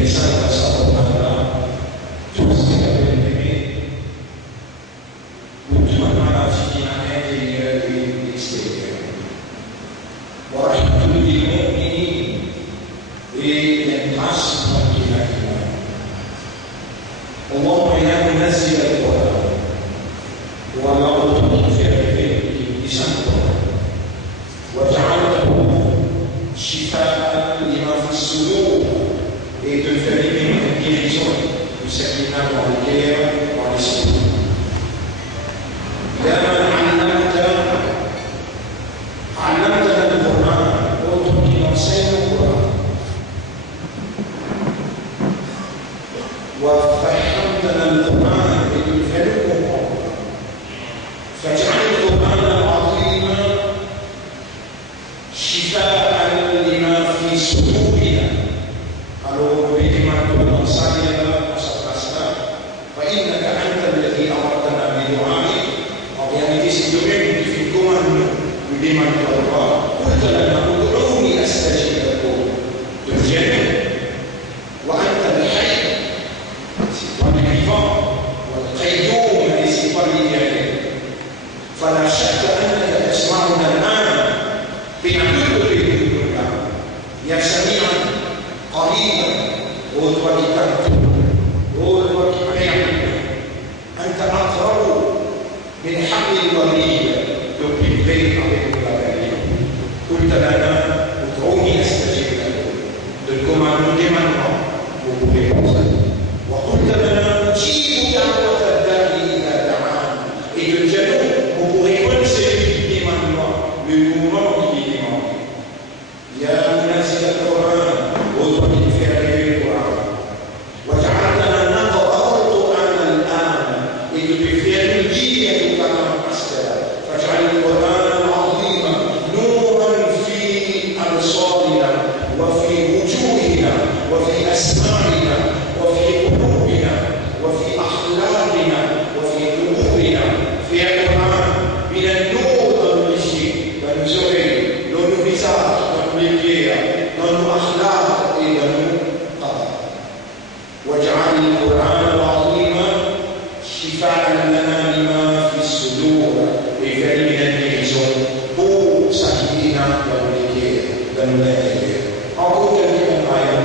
risalta Saturna, giusti apprendimenti, ultima finalmente di stelle. ورحمة للمؤمنين للناس والكافرين. اللهم يا منزل القرآن ولو في لسانه وجعلته شفاء لما في الصدور et de faire une guérison du sentiment dans le cœur, dans l'esprit. يا من علمتنا القرآن وأعطني نصيحة القرآن وفهمتنا القرآن بالفهم فاجعل القرآن العظيم شفاء لما في صدورنا. Alors, بكلمة نصيحة وصفنا فإنك أنت الذي أمرتنا بدعائك. En réalité, c'est toi-même qui fais commandement. بمن الله قلت لنا ادعوني استجب لكم بالجنة وانت الحي سيطان الفيفان والقيوم لسيطان الجنة فلا شك انك تسمعنا الان بنعمل بالله يا سميعا قريبا وتوكلت انت اقرب من حبل الوريد depuis avec la vérité. قلت لنا ادعوني استجب لكم بالكمال maintenant vous pouvez penser وقلت لنا اجيب دعوة الداعي إذا دعان et de Dieu vous pourrez connaître maintenant le mouvement qui demande. يا منزل القرآن وادعوني في القرآن وجعلتنا نقرأ القرآن الآن et de faire une guide du Coran pasteur. فاجعل القرآن العظيم نورا في أبصارنا وفي وجوهنا وفي أسماعنا وفي قلوبنا وفي أخلاقنا وفي قلوبنا. في القرآن من النور المشي ونزوري لون visage ونبيكيا لون أخلاق إلى قدر. واجعل القرآن العظيم شفاء لنا لما في الصدور et faire une guérison pour s'acquitter dans le cœur, dans le cœur. Encore quelqu'un moyen.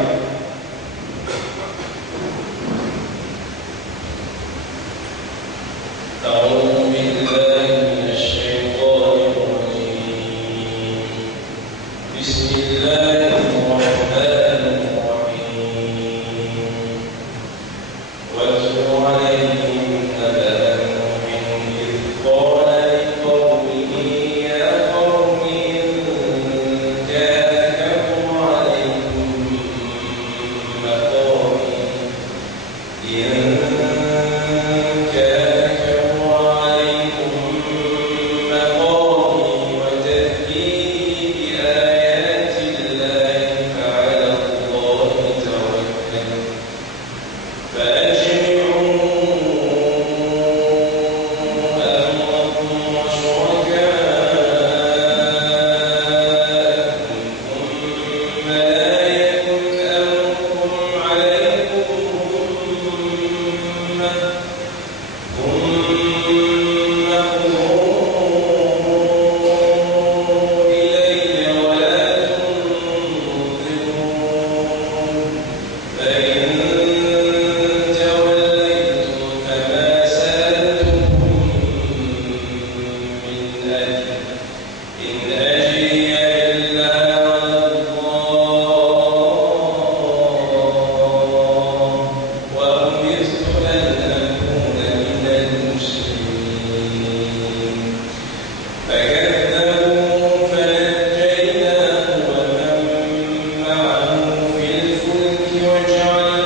وجعل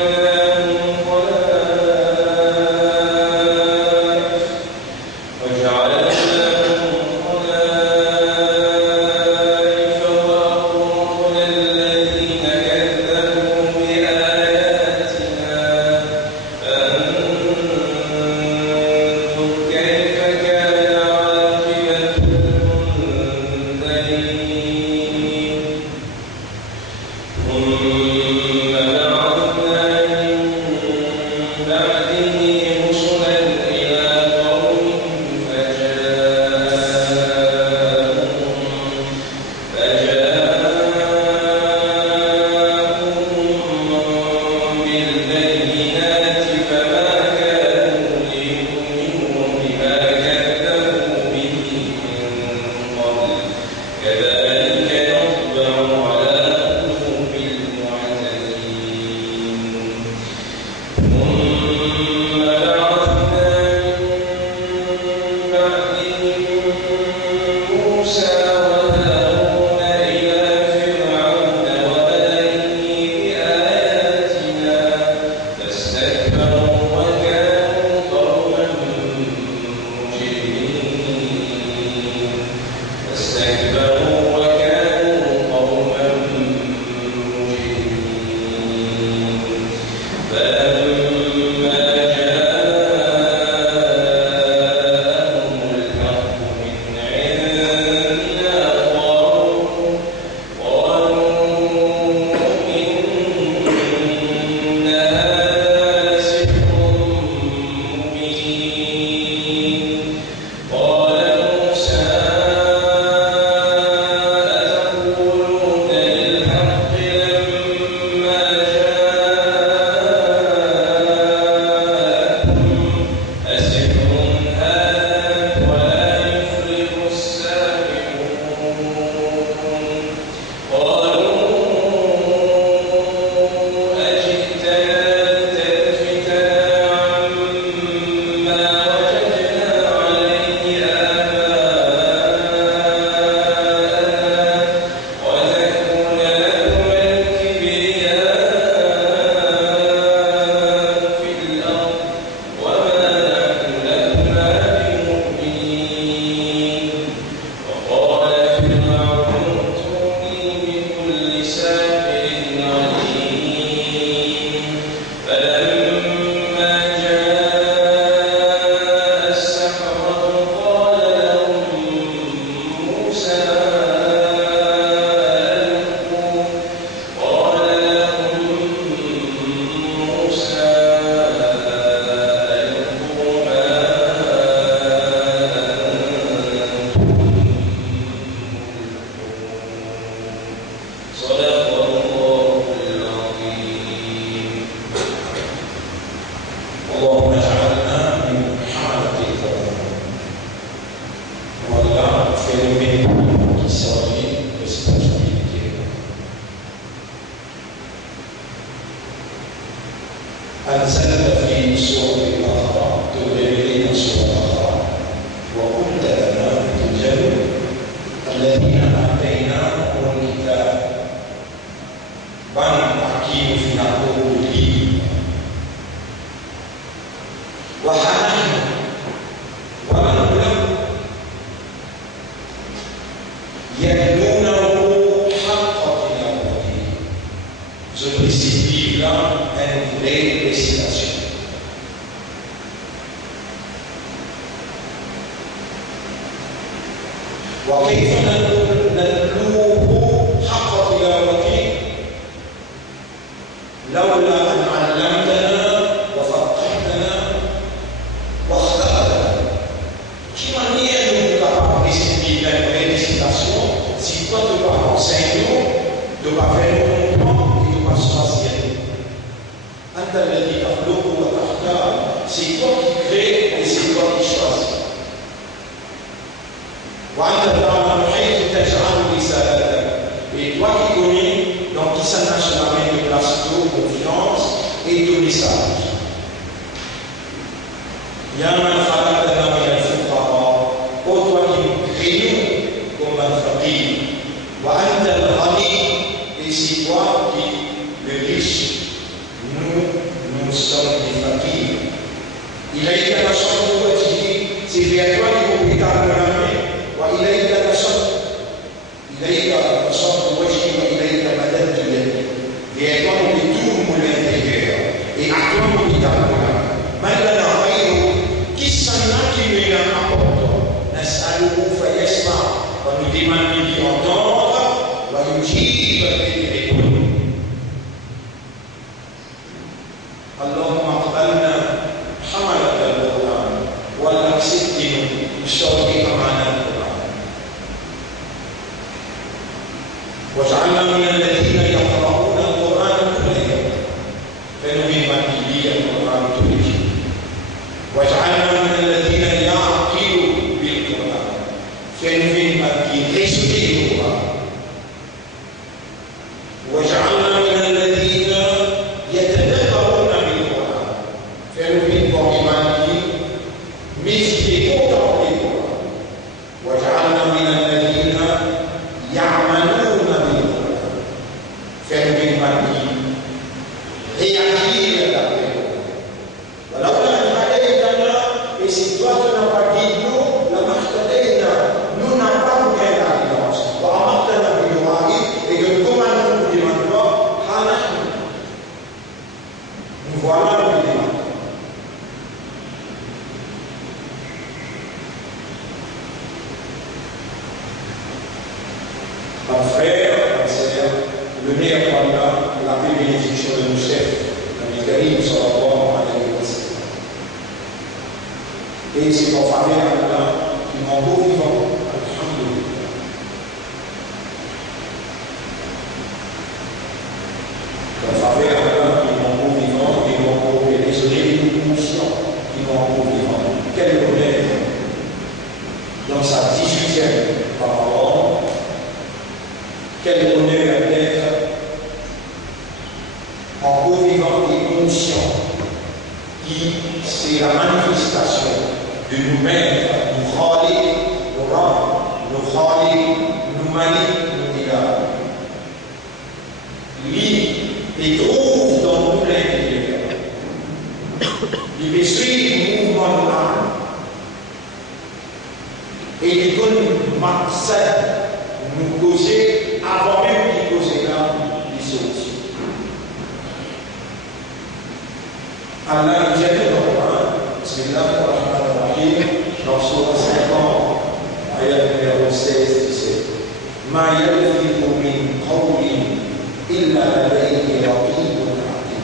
Allah dit dans le Coran, Bismillahirrahmanirrahim, dans Surah 50, ayat numéro 16-17. Ma yalfidu min qawlin illa ladayhi raqibun atid.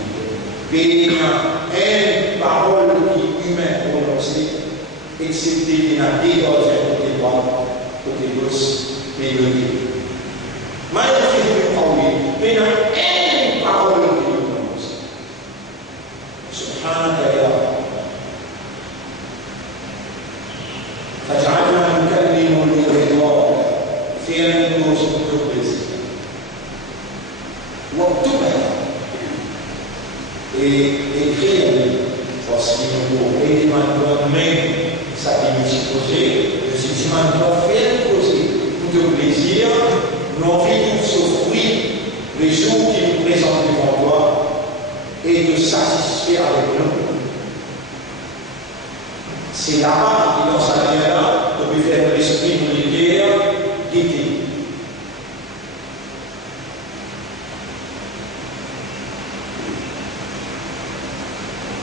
Il y a une parole qui est humaine prononcée, excepté qu'il y a des autres côté droit, côté gauche, et le livre. Ma yalfidu min qawlin, il y a une parole qui est prononcée. Subhanaka ya Rabbi. فجعلنا نكلم الرضا في النفوس التقدس واكتبها écrire parce qu'il nous faut et il doit même sa supposée que si tu dois faire poser pour ton plaisir nos vies nous s'offrir les jours qui nous présentent devant toi et de satisfaire avec nous. C'est là-bas qui dans sa vie-là, on peut faire l'esprit militaire guider.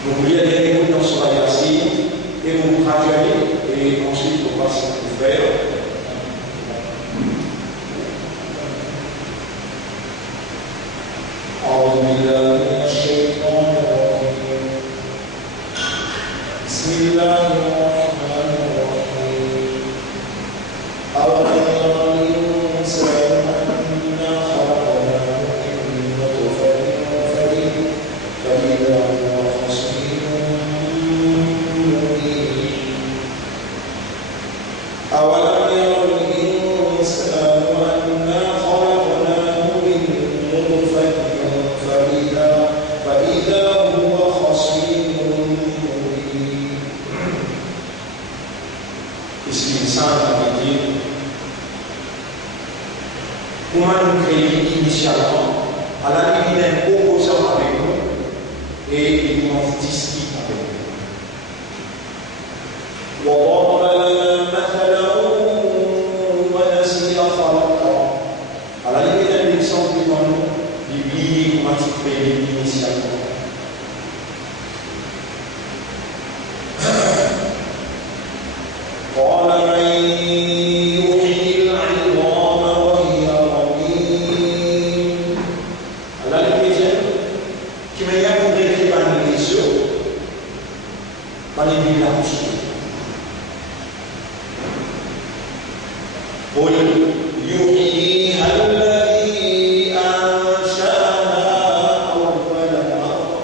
Vous voulez aller écouter dans ce voyage-ci et vous traduisez et ensuite on va se faire. أعوذ بالله من الشيطان الرجيم بسم الله الرحمن الرحيم أولم ير الإنسان أنا خلقناه من نطفة فإذا هو خصيم مبين أولم ير الإنسان أنا خلقناه من نطفة فإذا هو خصيم مبين. Ici, l'insan avait dit comment nous créer initialement, à la limite d'un opposant avec nous et il nous discute avec nous. وضرب لنا مثلا ونسي خلقه. À la limite d'un exemple devant nous, il comment tu crées initialement. قال من يحيي العظام وهي رميم. على المثال كما يقول عن اليسوع قال بالله قل يحييها الذي أنشأها أول مرة.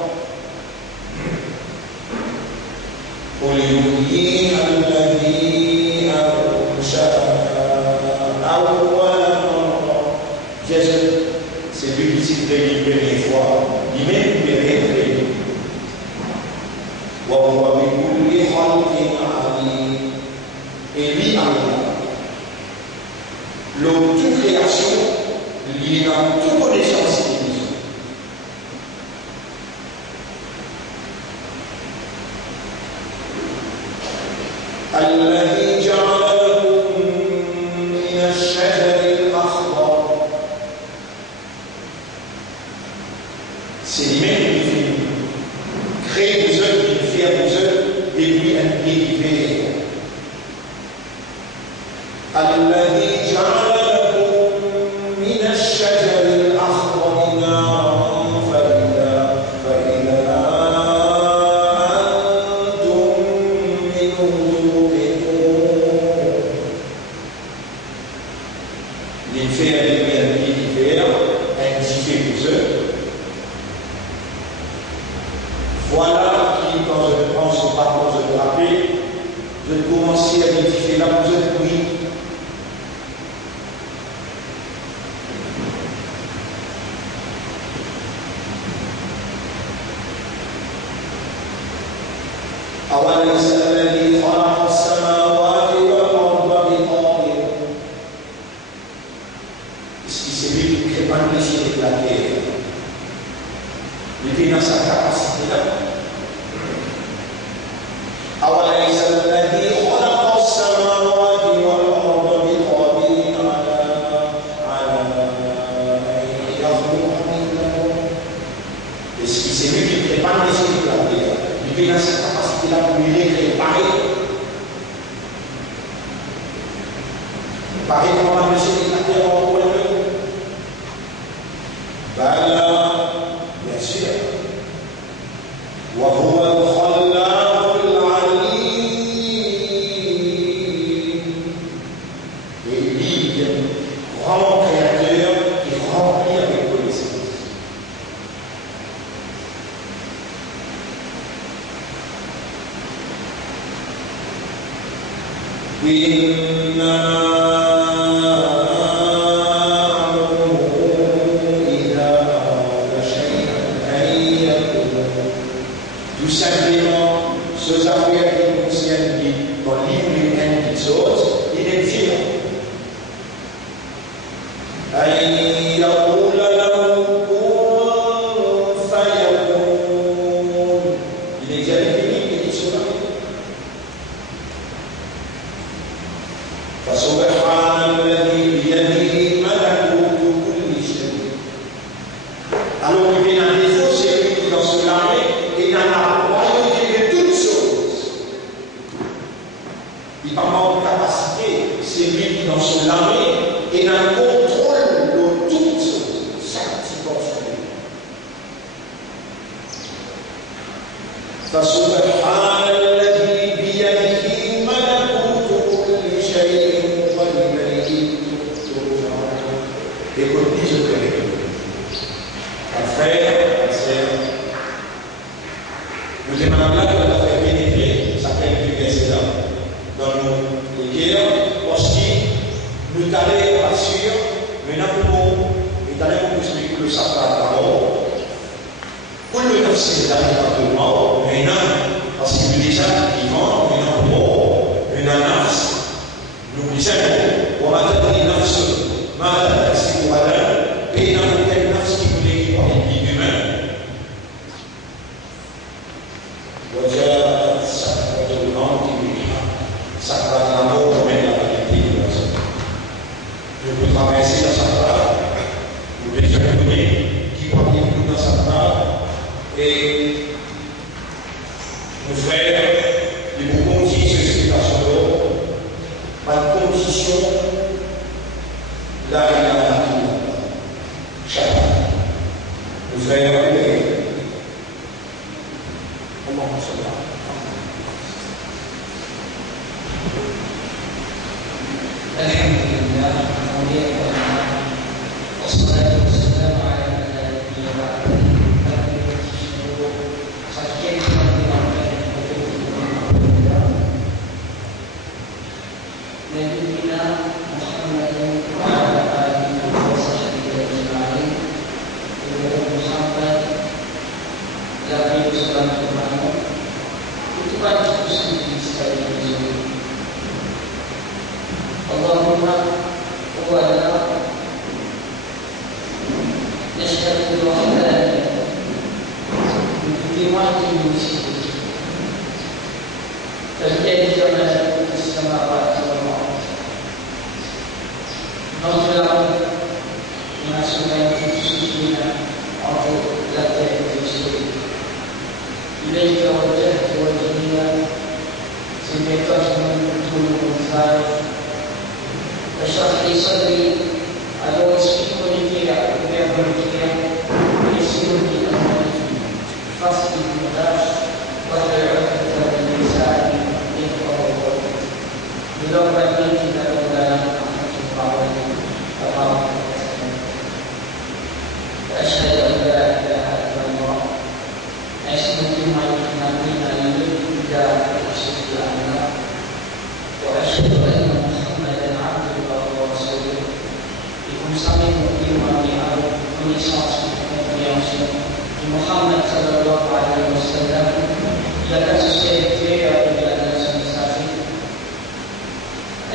قل يحييها الذي c'est lui qui s'est créé une première fois, lui-même il est créé. Et lui, l'homme toute création, il est dans toute connaissance de nous. الذي جعل لكم من الشجر الأخضر. C'est lui-même qui fait créer des œuvres, qui fait des œuvres, et lui indiquer. الذي جعل لكم من الشجر الأخضر نارا فإذا voilà qui, quand je prends ce parcours de rappeler, de commencer à identifier là où vous êtes oui. أوليس الذي خلق السماوات والأرض بقادر. Est-ce que c'est lui qui crée pas le ciel et la terre? Il est dans sa capacité là. أوليس الذي خلق السماوات والأرض بقادر على أن يخلق مثلهم. Est-ce que c'est lui qui crée pas le ciel et la terre? vient dans cette capacité-là pour lui réparer. Pareil comme on a mentionné la terre en haut. Bien sûr. وهو الخلاق العليم. Et lui, grand créateur qui remplit avec connaissance. Tout simplement, ce affaires qui concernent dans le livre lui-même qui saute, il est dit il est dit à l'infini, il dit cela. فسبحان الذي بيده ملكوت كل شيء. Alors il vient un défaut, c'est lui qui dans son armée et dans la royauté de toutes choses. Il parle en capacité, c'est lui qui dans son armée et dans le contrôle de toutes choses. Chaque petit portion. فسبحان الذي بيده ملكوت كل شيء. Écoute, dis je connais. Un frère, un sœur, nous demandons là qu'on a fait pénétrer, ça s'appelle du verset dans nos guerres, parce que nous allons pas sûr, maintenant nous allons expliquer le sapin d'abord. Pour le neuf, c'est d'ailleurs de mort, maintenant, parce que nous déjà vivants, maintenant mort, maintenant nous disons, on va donner une nafs, mal, c'est pour aller, et dans lequel nafs qui voulait qui parlait de vie humaine. وجاء سكرة الموت بالحق. سكرة الموت من la vérité de la vie. Je peux traverser la sakrat, vous devez connaître qui parle de dans sa sakrat, et nos frères, les vous conduisent sur l'explication par condition là il y a la nature chaque nous frères comment on se bat Alhamdulillah wassalatu wassalamu ala nabiyyina نبينا محمد وعلى آله وصحبه أجمعين. محمد Nabi Sallallahu itu kan sendiri sekali lagi. Allahumma wala nashhadu an la ilaha illa anta terjadi dalam samawati wal ardh. Nozlah masukkan susunya untuk latih diri. إليك وجهت وجهي سمعت من الخير فاشرح لي صدري على وصفك بأمرك يسر لي أمري فاصل بالغاش واحلل عقدة من لساني يفقهوا قولي بلغتك لولا رحمة الله وبركاته وأشهد أن لا إله إلا الله أشهد أن نبينا يهدى وشفيعنا وأشهد أن محمدا عبده ورسوله يكون صميم الإيمان على connaissance et compréhension de Muhammad sallallahu alayhi wa sallam, il a la société avec la nation islamique.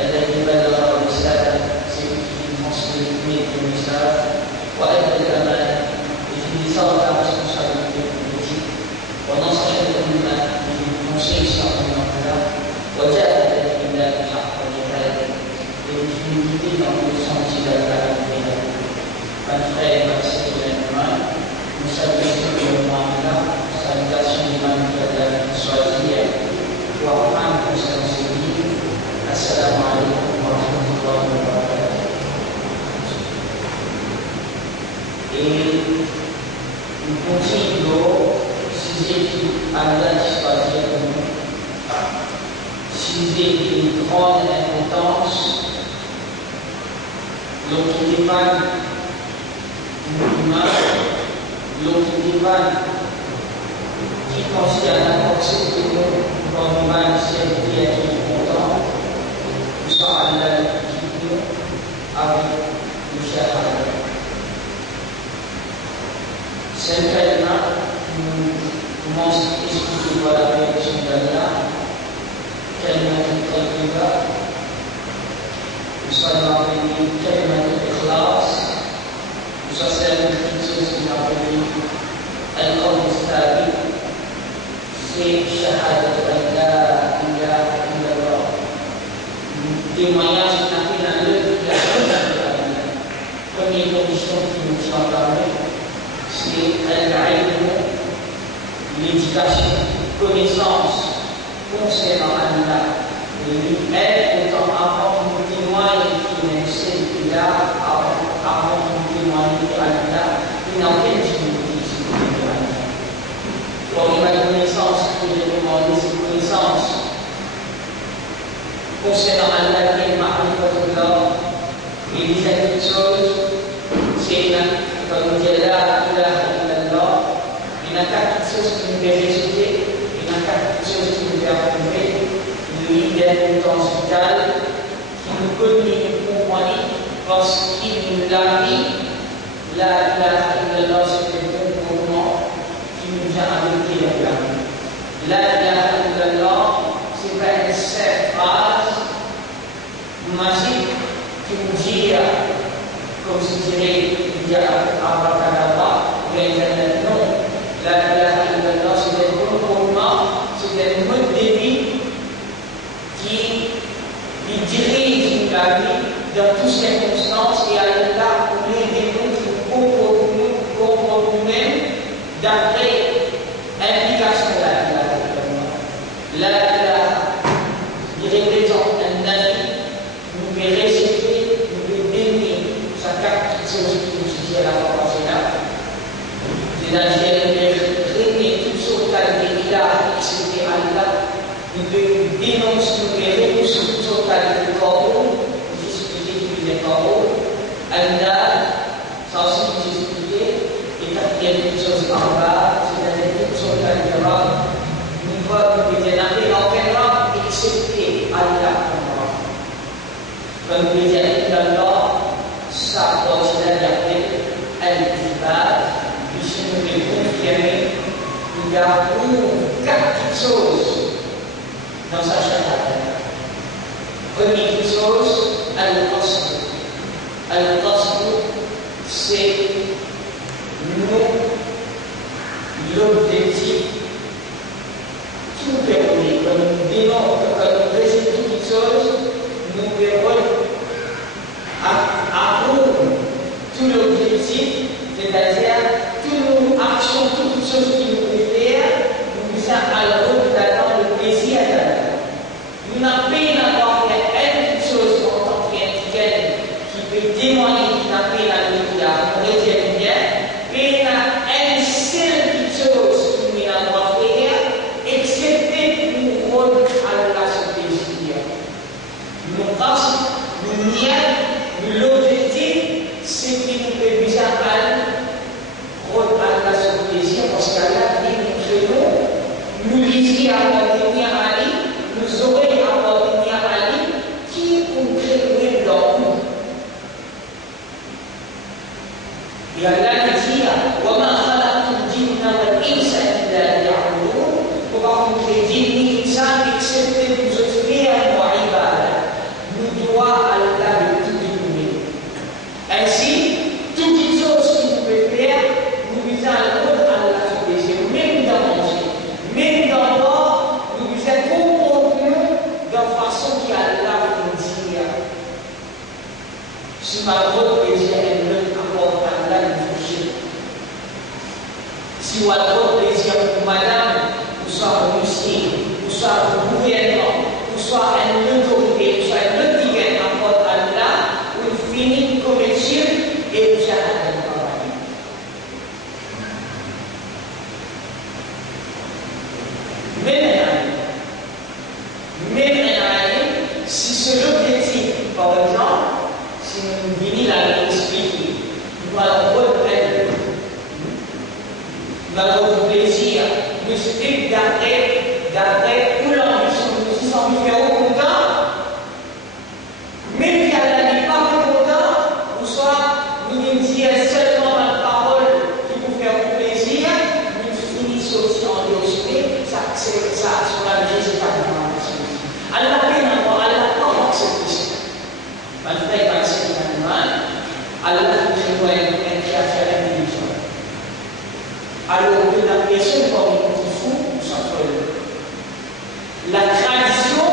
الذي بلغ الرسالة سيدي المسلم من الرسالة وأدى الأمانة في صار responsabilité politique ونصح الأمة من conseil sur le وجاهد في الله الحق وجهاده للمجيدين dans le sentier de la vérité. Un frère merci pour l'Allemagne, nous saluons tout le monde là, salutation de l'humanité de la sujet qui Allah choisit pour nous. Sujet d'une grande importance, l'autokévan musulman, l'autokévan qui concerne la force de nous, comme man c'est qui est content, nous sommes Allah qui nous avec le shahada. Simplement, nous commençons à expliquer la bénédiction d'Allah, كلمة طيبة وصلى عليه كلمة الإخلاص وسلم الخصوص من عبده القول الثابت في شهادة أن لا إله إلا الله témoignage qui n'a fait la levée de la première condition qui nous soit parlée, c'est l'éducation, connaissance concernant Allah. Elle, autant avant qu'on témoigne qu'il est celle là, avant qu'on témoigne Allah, il n'a aucune dignité sur Allah. Donc, il y a une connaissance que j'ai demandé, c'est une connaissance concernant Allah qui est Ma'rifatullah. Et il disait quelque chose, c'est comme on dit là, il y a quelque chose qui nous fait résulter, il y a quelque chose qui nous fait affronter, lui d'importance vitale, qui nous communique pour moi, parce qu'il nous l'a mis, la ilaha illallah, c'est le bon mouvement qui nous vient avec la la ilaha illallah, c'est pas une seule phrase magique qui nous dit, comme je dirais, il y a abracadabra, mais non. La ilaha illallah, c'est un bon mouvement, c'est un mode de vie qui dirige la vie dans toutes circonstances et Allah pour aider nous pour nous-mêmes d'après l'implication de la ilaha illallah. La ilaha représente un ami, nous peut réciter, nous peut bénir sa carte qui se dit à la fois là. C'est-à-dire accepter Allah, nous devons dénoncer, nous devons repousser toute totalité de corps, discuter du corps, Allah, ça aussi nous expliquer, et quatrième chose en bas, c'est-à-dire toute totalité de rab, nous devons nous dénoncer aucun rab, excepté Allah comme rab. Comme nous disons Allah, ça doit se l'adapter à l'itibat, puisque nous devons confirmer. Il y a quatre choses dans sa shahada. Première chose, al-qasd. Al-qasd, c'est l'objectif qui nous permet, quand nous récitons toutes choses, nous permet à tout l'objectif, c'est-à-dire toutes nos actions, toutes les choses qui nous alors d'attendre le plaisir d'Allah. Nous n'avons pas fait une chose en tant qu'individu qui peut témoigner qu'il n'a pas la vie, on retient bien, mais il y a une seule chose qui nous a pas fait, excepté pour rendre Allah ce plaisir. Nous pensons, nous nions, l'objectif, c'est qu'il nous fait bizarre à rendre Allah ce plaisir, parce qu'Allah dit nous faisons. Nous lisons à appartenir à Ali, nous aurons à appartenir à Ali, qui pour créer l'homme. Et Allah dit, وَمَا خَلَقْتُ الْجِنَّ وَالْإِنسَ إِلَّا لِيَعْبُدُونِ. Pourquoi vous créez djinn et insan, excepté vous offrir à ibada. Nous devons Allah de tout découvrir. Ainsi, toutes les choses que vous pouvez faire, nous visons à l'autre Allah se plaisir, même dans manger. Même dans l'or, nous vous êtes compromis de façon qui a la frontière. Si par votre plaisir est le rapport à la bouche, si votre plaisir pour madame, ou soit un monsieur, ou soit un gouvernement, ou soit un autorité, ou soit un autre qui vient rapport à la, ou une finit commerciale et vous avez un travail. Même un alim, si c'est l'objectif, par exemple, si nous venons à l'expliquer, nous allons reprendre, nous allons avoir plaisir, nous expliquer d'après où l'ambition nous y sommes faire au content, même si elle n'est pas content, ou soit nous nous dire seulement une parole qui vous fait plaisir, nous finissons aussi en Dieu, ça, sur la vie, c'est pas vraiment. Allah pas accepté ça. Malgré que c'est un animal, Allah prévoit une créature intelligente. Alors que la personne comme il faut, ça fait la tradition,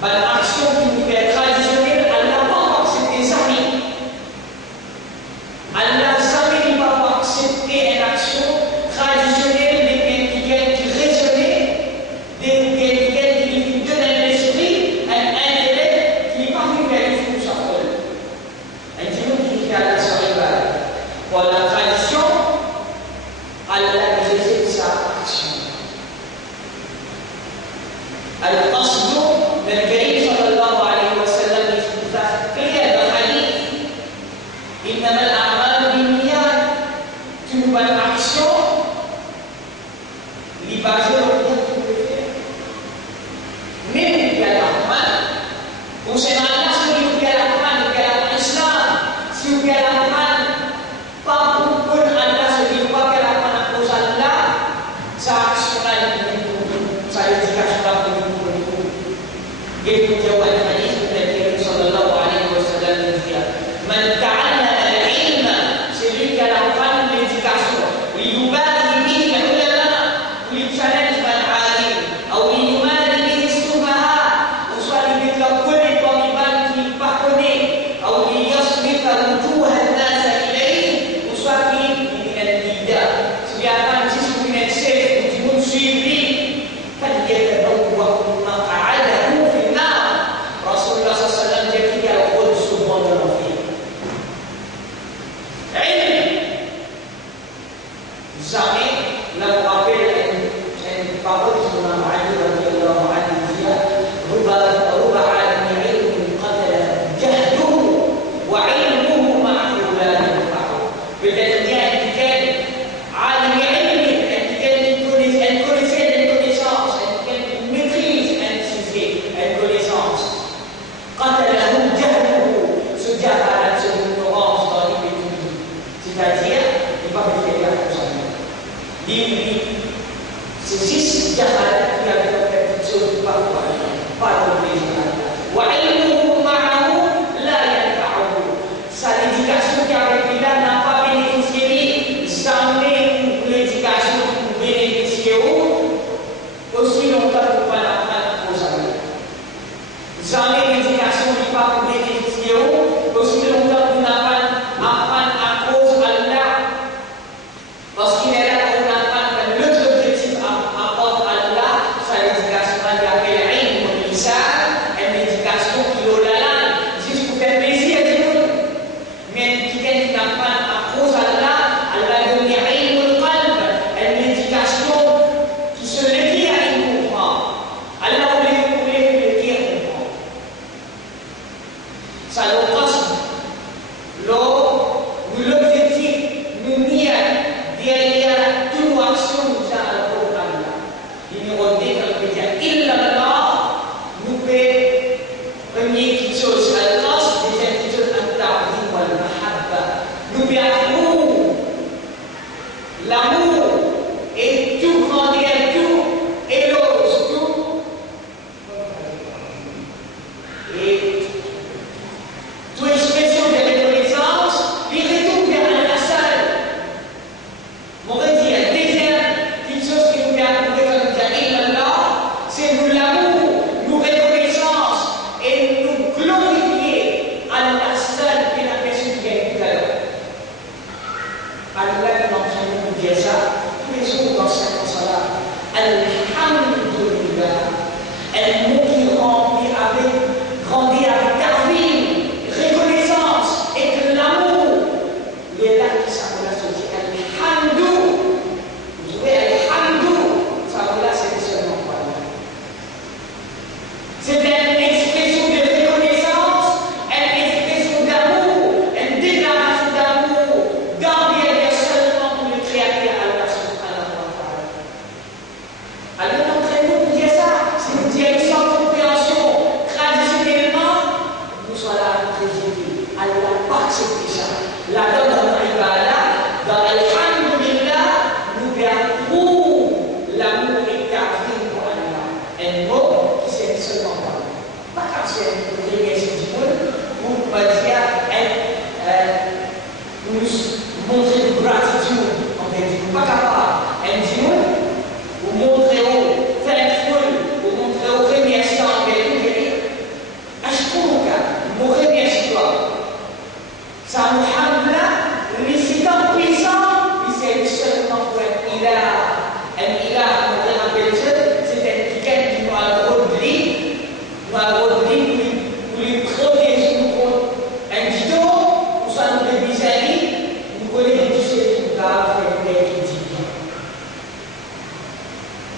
l'action qui nous fait traditionnelle, Allah pas accepté ça. Allah jamais ne va accepter une action traditionnelle qui raisonnait, pour la tradition, Allah exerce sa action. القصد للكريم صلى الله عليه وسلم في الحديث إنما الأعمال بالنيات تبقى الأكشن لبازل من الأعمال وسنعلم سيدي الأعمال الإسلام سيدي الأعمال apapun Anda sedih pakai apa aku salah saksikan itu saya jika sudah begitu itu jawaban hadis dari Rasulullah Alaihi Wasallam dia man ta'allama al-ilma sedika lakukan dedikasi liyubali bihi ulama lichallenge man alim atau liyumali bihi sufaha usali bika kulli qaliban fi pakone atau liyasrifa wujuh an-nas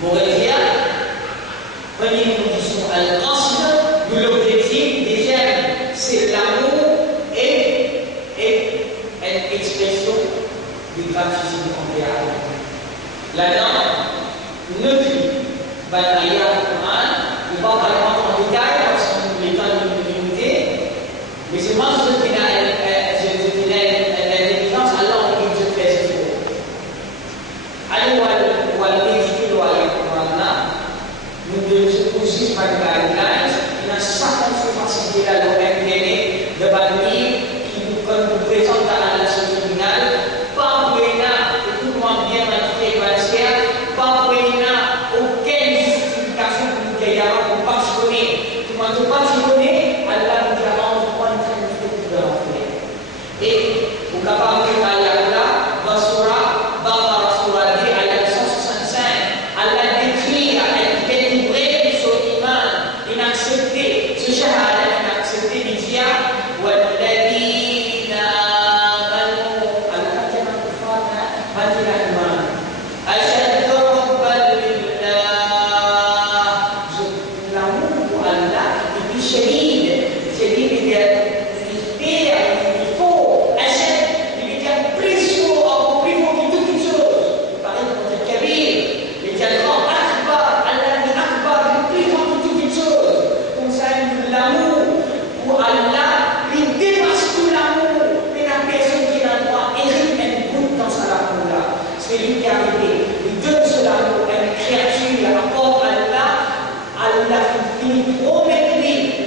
Morelia, première condition, al-qasd, de l'objectif des germes, c'est l'amour et l'expression du graphisme en réel. Là-dedans, ne plus, ayat Quran, ne va pas rentrer en détail parce que les temps de l'unité, mais c'est moi ce qui a l'évidence, alors on dit je fais ce qu'il faut. Alors, on va l'étudier le ayat Quran, nous devons aussi par guidelines, il y a 50 facilités là, le MDN, de bannir, qui nous présente à la solution finale, pas pour que tout le monde bien manifesté et valenciennes, pas pour aucune justification pour nous dire pour passionner. Tout le monde passionné, Allah nous a rendu compte de ce que nous devons faire. Et pour capable de faire là, dans Surah, Baqarah Surah 10, ayat 165, Allah décrit avec délibéré son iman, inaccepté, ce shahada inaccepté, il dit والذين آمنوا الكلمة الفاتحة هذه الإيمان أشد حبا لله l'amour pour Allah est plus شديد il faut أشد il est plus fort que toute chose par exemple le kabir il est grand akbar Allah est akbar plus fort que toute chose comme ça l'amour pour Allah il dépasse tout l'amour et la personne qui est dans le droit hérite un groupe dans sa l'amour-là. C'est lui qui a arrivé. Il donne ce l'amour à une créature, il apporte à Allah. Allah finit promettre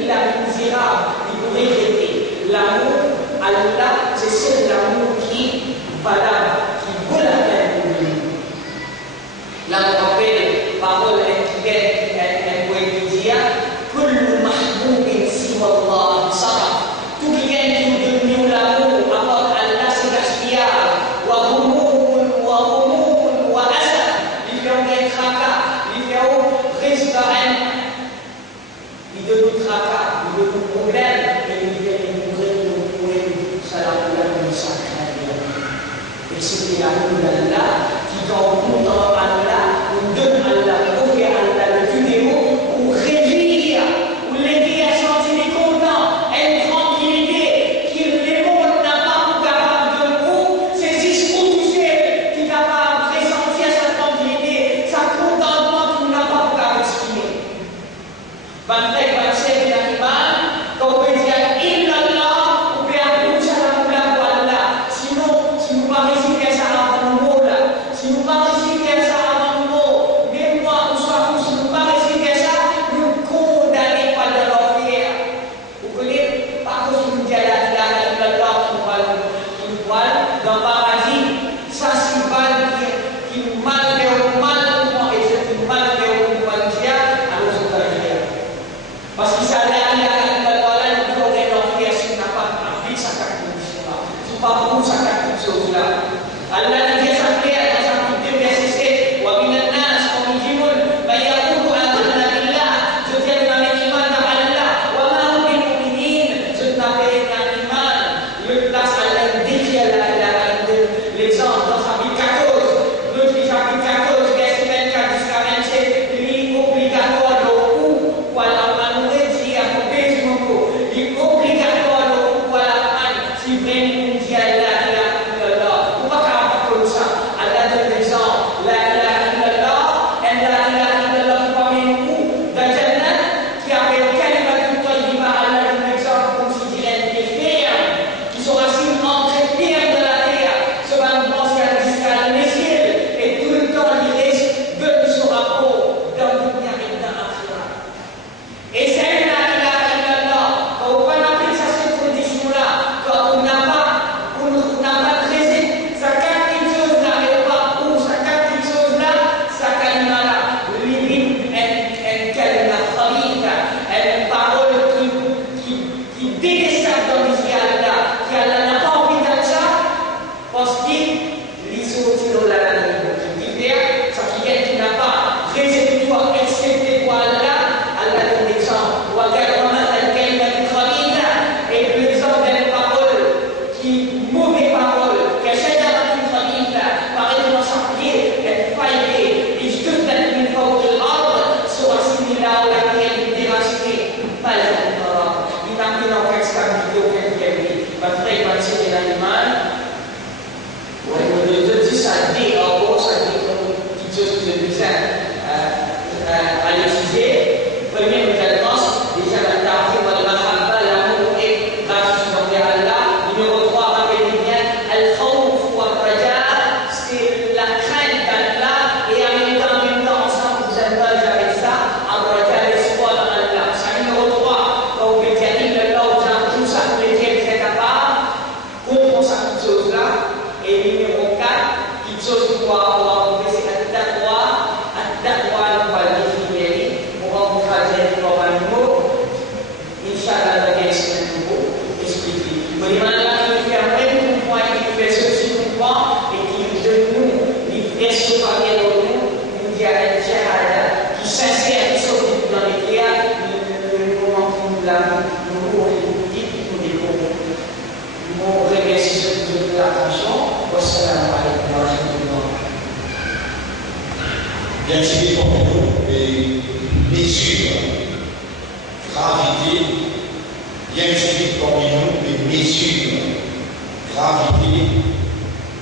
la misérable, il vous regretter. L'amour, Allah, c'est cet amour qui est valable, qui vaut la peine pour lui. Là, on rappelle, parole inquiète, un poète qui dit كل محبوب سوى الله صدق. Tout quelqu'un qui nous donne l'amour apporte à Allah c'est gaspillage. وهموم وأسى. Il fait un tracas, il fait un restaurant. Il donne du tracas, il donne du problème, et il vient nous mourir, salam alaikum, et c'est l'amour d'Allah qui donne tout dans Allah, nous donne Allah, nous fait Allah le tudéo pour réjouir, pour l'aider à sentir content, une tranquillité, qui le monde n'a pas capable de nous, c'est juste pour toucher, qui est capable de ressentir sa tranquillité, sa contentement qu'il n'a pas capable d'exprimer. Bantek, Bantek, l'animal, quand on peut dire Illallah, on peut appeler ça la pour Allah. Sinon, si vous ne récitez ça avant le mot là, si vous ne récitez qui s'insère dans les théâtres, le moment où nous remercie de l'attention. Wassalamu alaikum wa rahmatullah. Bien tiré pour nous les mesures, gravité, bien tiré pour nous les mesures, gravité,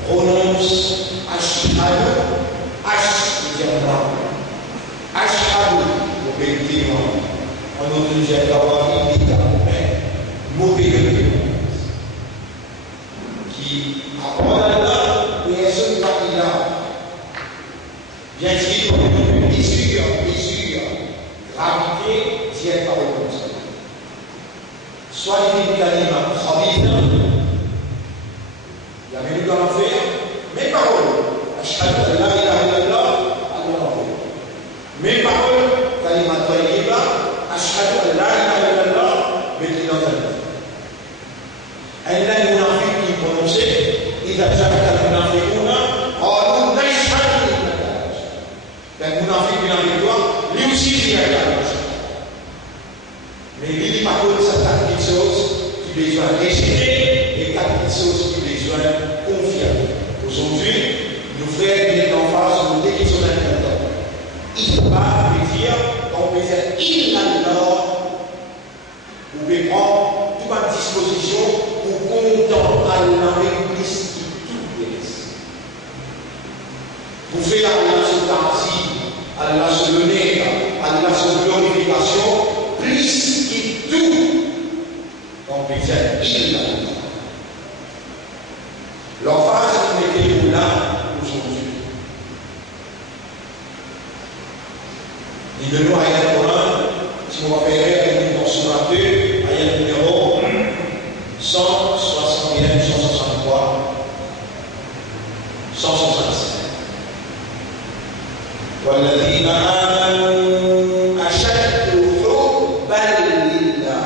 prononce ashhadu, H veut dire moi, ashhadu, vérité, on nous dit d'avoir une mauvais qui apprend là, et est ce qu'il a. Bien sûr, pour nous, mesure, gravité, tienne par le conseil. Soit il y a des kalima khabitha, il y avait dans l'enfer, mes paroles, ashhadu an la ilaha illallah, Allah. Mes paroles, kalima tayyiba, ashhadu an la ilaha illallah, mettez dans un livre. Elle a une munafiq qui prononçait, il a jamais qu'à munafiquna, oh, nashhadu. Les munafiq avec toi, lui aussi il y a la chose. Mais il dit par contre, c'est quatre petites choses qui besoin réciter et quatre petites choses qui besoin confier. Aujourd'hui, nos frères viennent en face de dès qu'ils sont indépendants. Il ne faut pas me dire, on peut dire il a l'or, vous pouvez prendre toute ma disposition pour content à l'Amérique qui tout est. Vous faites la relation d'Arzi. Allah se donner, Allah se glorification, plus que tout. On peut dire il. Leur phase mettez-vous là aujourd'hui. Dis-le-nous à Ayat Coran, si vous repérez dans Surah 2, Ayat numéro 161, 163, 165. والذين آمنوا أشد حبا لله.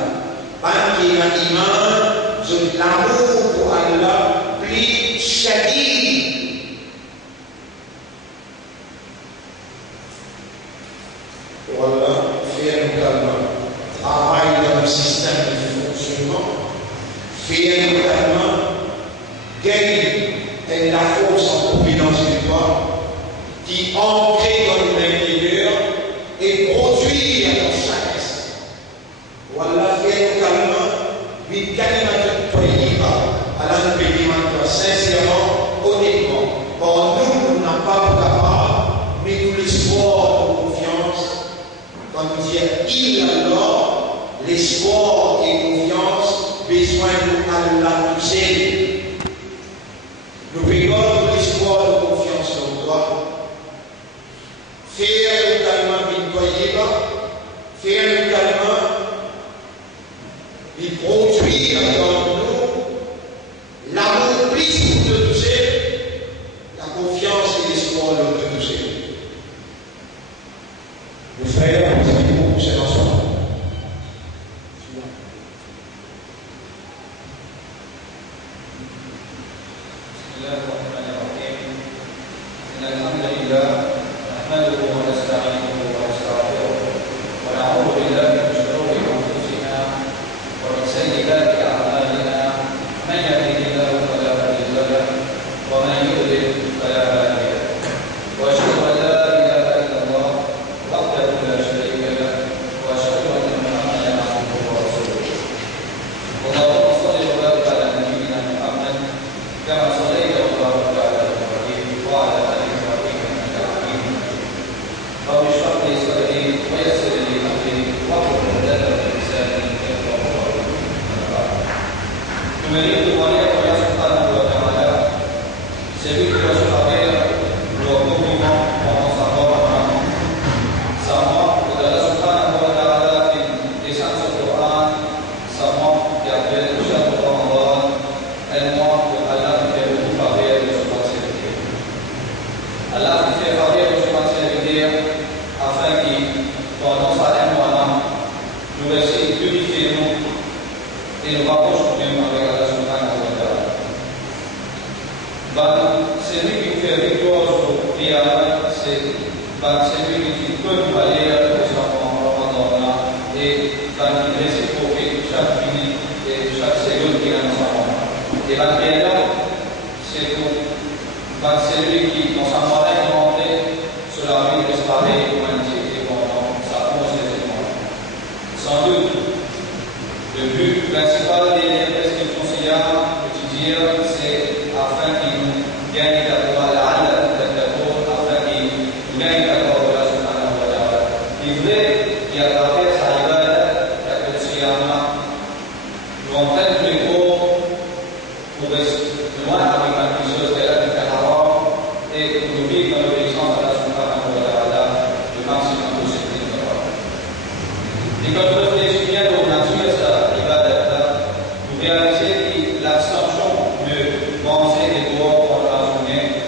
Bagi yang iman, l'amour pour Allah plus shadid. Voilà, faire un calme. Travail dans le système de fonctionnement. Faire un calme. Gagne la force en providence de toi. Qui entrer dans l'intérieur et produire dans chaque instant. Voilà, fait calmement, mais calmement, Allah nous dit sincèrement, honnêtement. Or, nous n'avons pas capable, mais nous l'espoir de confiance. Quand nous disons il alors, l'espoir et confiance, besoin de Allah toucher. Nous payons l'espoir de confiance en toi. Faire le calme bin Toyiba, faire le calme, il produire dans nous l'amour plus pour te toucher, la confiance et l'espoir de te toucher. Le frère, vous avez beaucoup c'est l'ensemble. نحمده ونستعينه ونستغفره ونعوذ بالله من شرور انفسنا ومن سيئات اعمالنا من يهده الله فلا مضل له ومن يضلل فلا هادي له واشهد ان لا اله الا الله وحده لا شريك له واشهد ان محمدا عبده ورسوله اللهم صل وبارك على نبينا محمد كما صليت وباركت على ابراهيم وعلى ال ابراهيم انك حميد رب اشرح لي صدري ويسر لي امري واحلل عقدة من لساني يفقهوا قولي. Numerico Maria Allah Subhanahu wa Ta'ala seguito la sua vera lo comimo como sabor sama Allah Subhanahu wa Ta'ala di Santo Quran sama di akhir syahr Ramadan al-mois de Allah fait vous faveur de son serviteur. Allah fait faveur de son serviteur afin que pendant ça nous laisse purifier nous et nous rapprocher avec Allah Subhanahu wa Ta'ala. par celui qui peut nous aller aux enfants Ramadan et par qui réciproquer chaque minute et chaque seconde qui est dans sa main. Et la prière, c'est par celui qui, dans sa main, est monté sur la vie de l'Espagne humanité pendant sa conception. Sans doute, le but principal des prescriptions quotidiennes, c'est afin qu'ils nous gagnent la foi, afin qu'ils nous gagnent la foi de la subhanahu wa ta'ala. Il est vrai qu'à travers sa ibadah, la Qudusiyama, nous entraîne tous les cours pour rester loin avec quelque chose qu'elle a fait haram et pour nous vivre dans l'obéissance à la subhanahu wa ta'ala le maximum possible. Et quand vous réfléchissez bien aux natures de sa ibadah, vous réalisez que l'abstention de manger des bois pendant la journée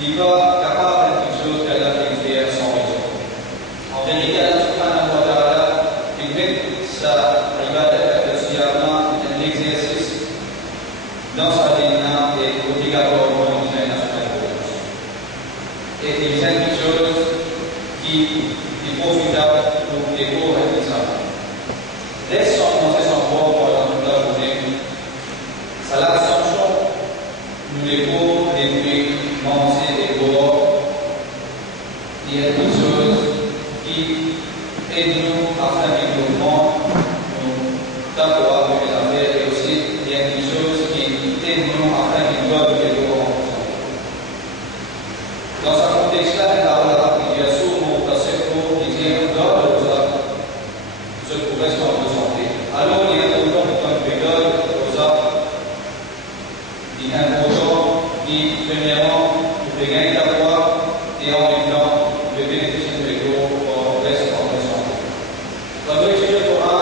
n'est pas capable de quelque chose qu'elle a fait faire sans raison. En vérité, Allah subhanahu wa ta'ala met sa ibadah un exercice dans sa vie et obligatoirement il y a une aspiration. Et il y a quelque chose qui est profitable pour les cours et les savants. Laissons manger son bois pendant toute la journée. Ça l'abstention, nous les cours, les fruits, manger des bois. Il y a quelque chose qui aide nous afin que nous nous taqwa de les affaires et aussi il y a quelque chose qui aide nous afin que nous donne les bois en fonction. Dans ce contexte-là, il y a souvent un secteur qui dit dans le se trouver sur de santé. Alors, il y a un autre période aux arbres. Il y a un autre qui, premièrement, peut gagner la foi et en même temps, peut bénéficier de l'ego pour rester en bonne santé. Quand on étudie le Coran,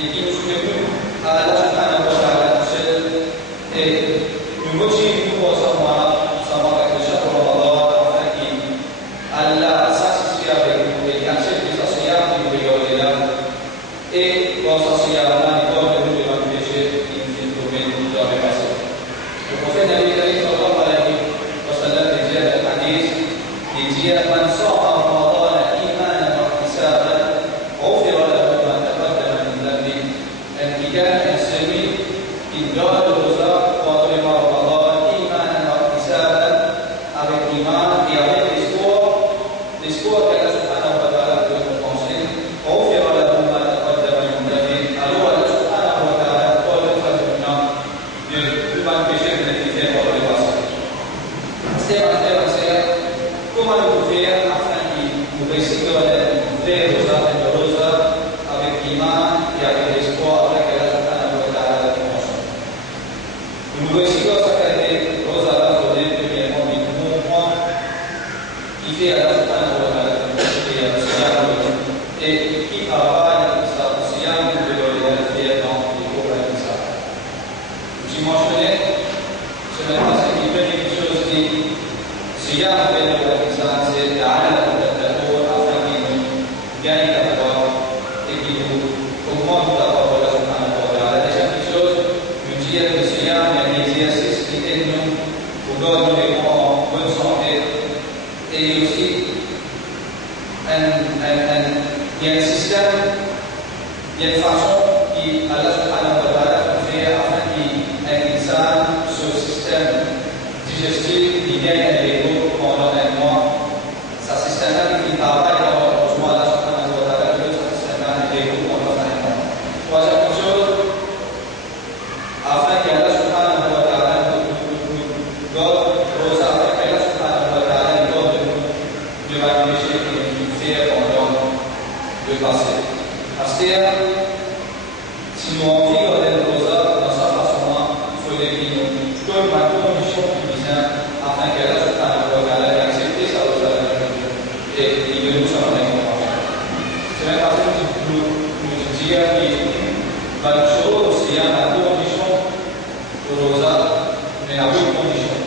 et qui nous soumet à Allah subhanahu wa ta'ala seul et nous motive pour savoir que chaque Ramadan afin qu'Allah s'associe avec nous et accepte sa siyam qui nous regarde là et dans sa siyam là il doit nous de notre péché qui nous promène nous doit dépasser. Le prophète Nabi Karim sallallahu alayhi wa sallam disait dans le hadith, il dit man sama Ramadan imanan wa ihtisaban غفر له ما تقدم من ذنبه. Et celui qui donne le rosa pendant le mois de Ramadan, iman avec l'iman et avec l'espoir qu'Allah subhanahu wa ta'ala peut récompenser. غفر له ما تقدم من ذنبه. Alors Allah subhanahu wa ta'ala doit le faire de plus mal péché que les fait pendant le passé. Comment le faire afin qu'il nous réussisse de faire le rosa avec l'iman et avec l'espoir avec Allah subhanahu wa ta'ala récompense. Nous réussissons à faire rosa là donner premièrement des bons points qui fait Allah subhanahu wa ta'ala et qui travaille sa siyam de l'organisation dans les problèmes de ça. J'ai mentionné semaine passée qu'il y a quelque chose qui siyam de l'organisation c'est d'Allah afin qu'il nous gagne la foi et qu'il nous augmente la foi de Allah subhanahu wa ta'ala. Déjà quelque chose, nous dire que le siyam est un exercice qui aide nous pour garder les gens en bonne santé et aussi il y a un système, il y a une façon qui Allah subhanahu wa ta'ala fait afin qu'un insan, ce système digestif, il gagne un ego pendant un mois. Ce système-là qui travaille dans le mois Allah subhanahu wa ta'ala, ce système-là un ego pendant un mois. Troisième chose, afin qu'Allah subhanahu wa ta'ala nous garde rosa, afin qu'Allah subhanahu wa ta'ala nous garde de la péché qui nous fait pendant le passé. Parce que si nous envie de garder le rosa dans sa façon, il faut que nous trouvons la condition qui vient afin qu'Allah subhanahu wa ta'ala ait accepté sa rosa et il veut nous faire une récompense. C'est même parce que nous disons que la chose, il y a la condition de rosa, mais à deux conditions.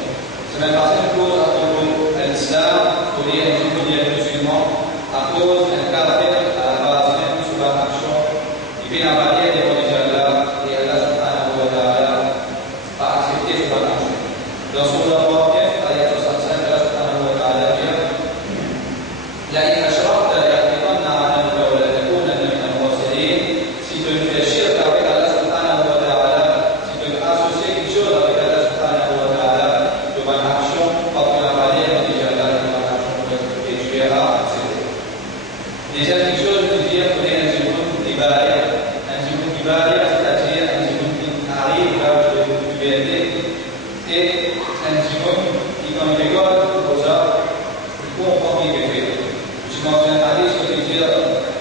C'est même parce que nous avons l'islam, pour les musulmans, à cause d'un caractère à la base même sur l'action, il vient à barrière des religions d'Allah et Allah subhanahu wa ta'ala a accepté sur l'action. Dans son rapport, ayat 65, Allah subhanahu wa ta'ala dit لئن أشركت ليحبطن عملك ولتكونن من الخاسرين. Si tu fais shirk avec Allah subhanahu wa ta'ala, si tu associes quelque chose avec Allah subhanahu wa ta'ala, de bonne action, parce que la barrière de Allah est bonne action et tu verras accepter. Déjà quelque chose de dire que les injimoun qui barrière, c'est-à-dire un injimoun qui arrive là où tu veux aider, et un injimoun qui quand il rigole, comme ça, il comprend qu'il est fait. Je mentionne un hadith qui dit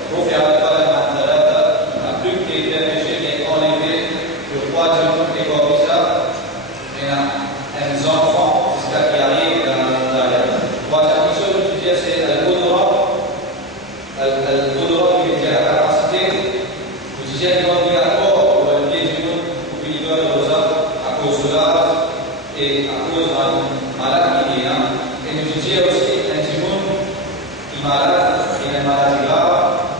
pour faire le pas de Manzalata, la plus qui est péché, mais en effet, le roi du monde est comme ça, et un enfant, c'est ce qui arrive dans la Manzalata. Troisième chose que tu dis, c'est Al-Qudra qui veut dire la capacité. Vous disiez qu'il est obligatoire pour le pied du monde, pour qu'il y ait le rosa, à cause de l'âge et à cause d'un malade qui est là. Et nous disiez aussi un petit monde qui est malade, qui a une maladie grave.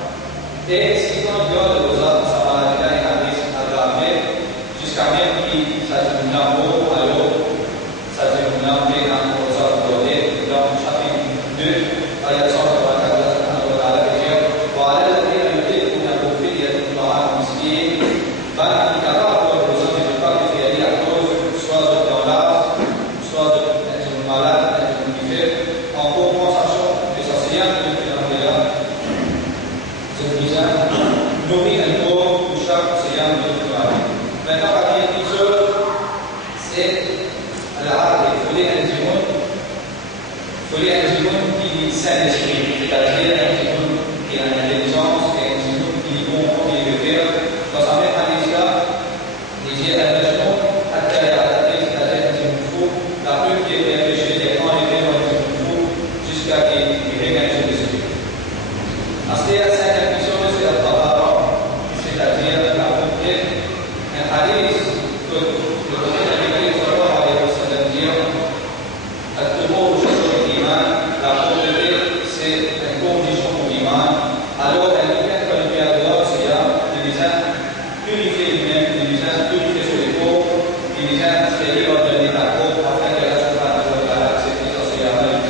Et si quand il garde le rosa, sa maladie là est aggravée, jusqu'à même qu'il s'agit d'un mot à l'autre, s'agit d'un mot à rosa pour donner dans le chapitre 2, ayat 184. وعلى الذين يطيقونه فدية طعام مسكين. بعد qui capable de représenter le pas qui fait aller à cause soit de l'âge, soit d'être malade, d'être modifié, en compensation de sa siyam de là. C'est bizarre. Nourrir un corps pour chaque siyam de l'année. Maintenant, la deuxième chose, c'est l'art. Il faut un jimoun qui est sain d'esprit, c'est-à-dire un jimoun qui a une intelligence et un jimoun qui comprend ce qu'il veut faire. Dans sa même année-là, il dit à la jimoun, c'est-à-dire un jimoun fou, la preuve qui est péché des temps et des temps de jimoun fou, jusqu'à qu'il regagne son esprit. Parce que la cinquième question, c'est la tahara, c'est-à-dire la hadith que le prophète a dit sallallahu alayhi wa sallam dire Al-Tumur Shasur Iman, la pauvreté c'est une condition pour l'iman. Alors elle vient qualifier à droit, c'est-à-dire des lisans purifier lui-même, des lisans purifier sur les pauvres, des lisans créer leur dernier accord afin qu'elle a accepté ça, c'est-à-dire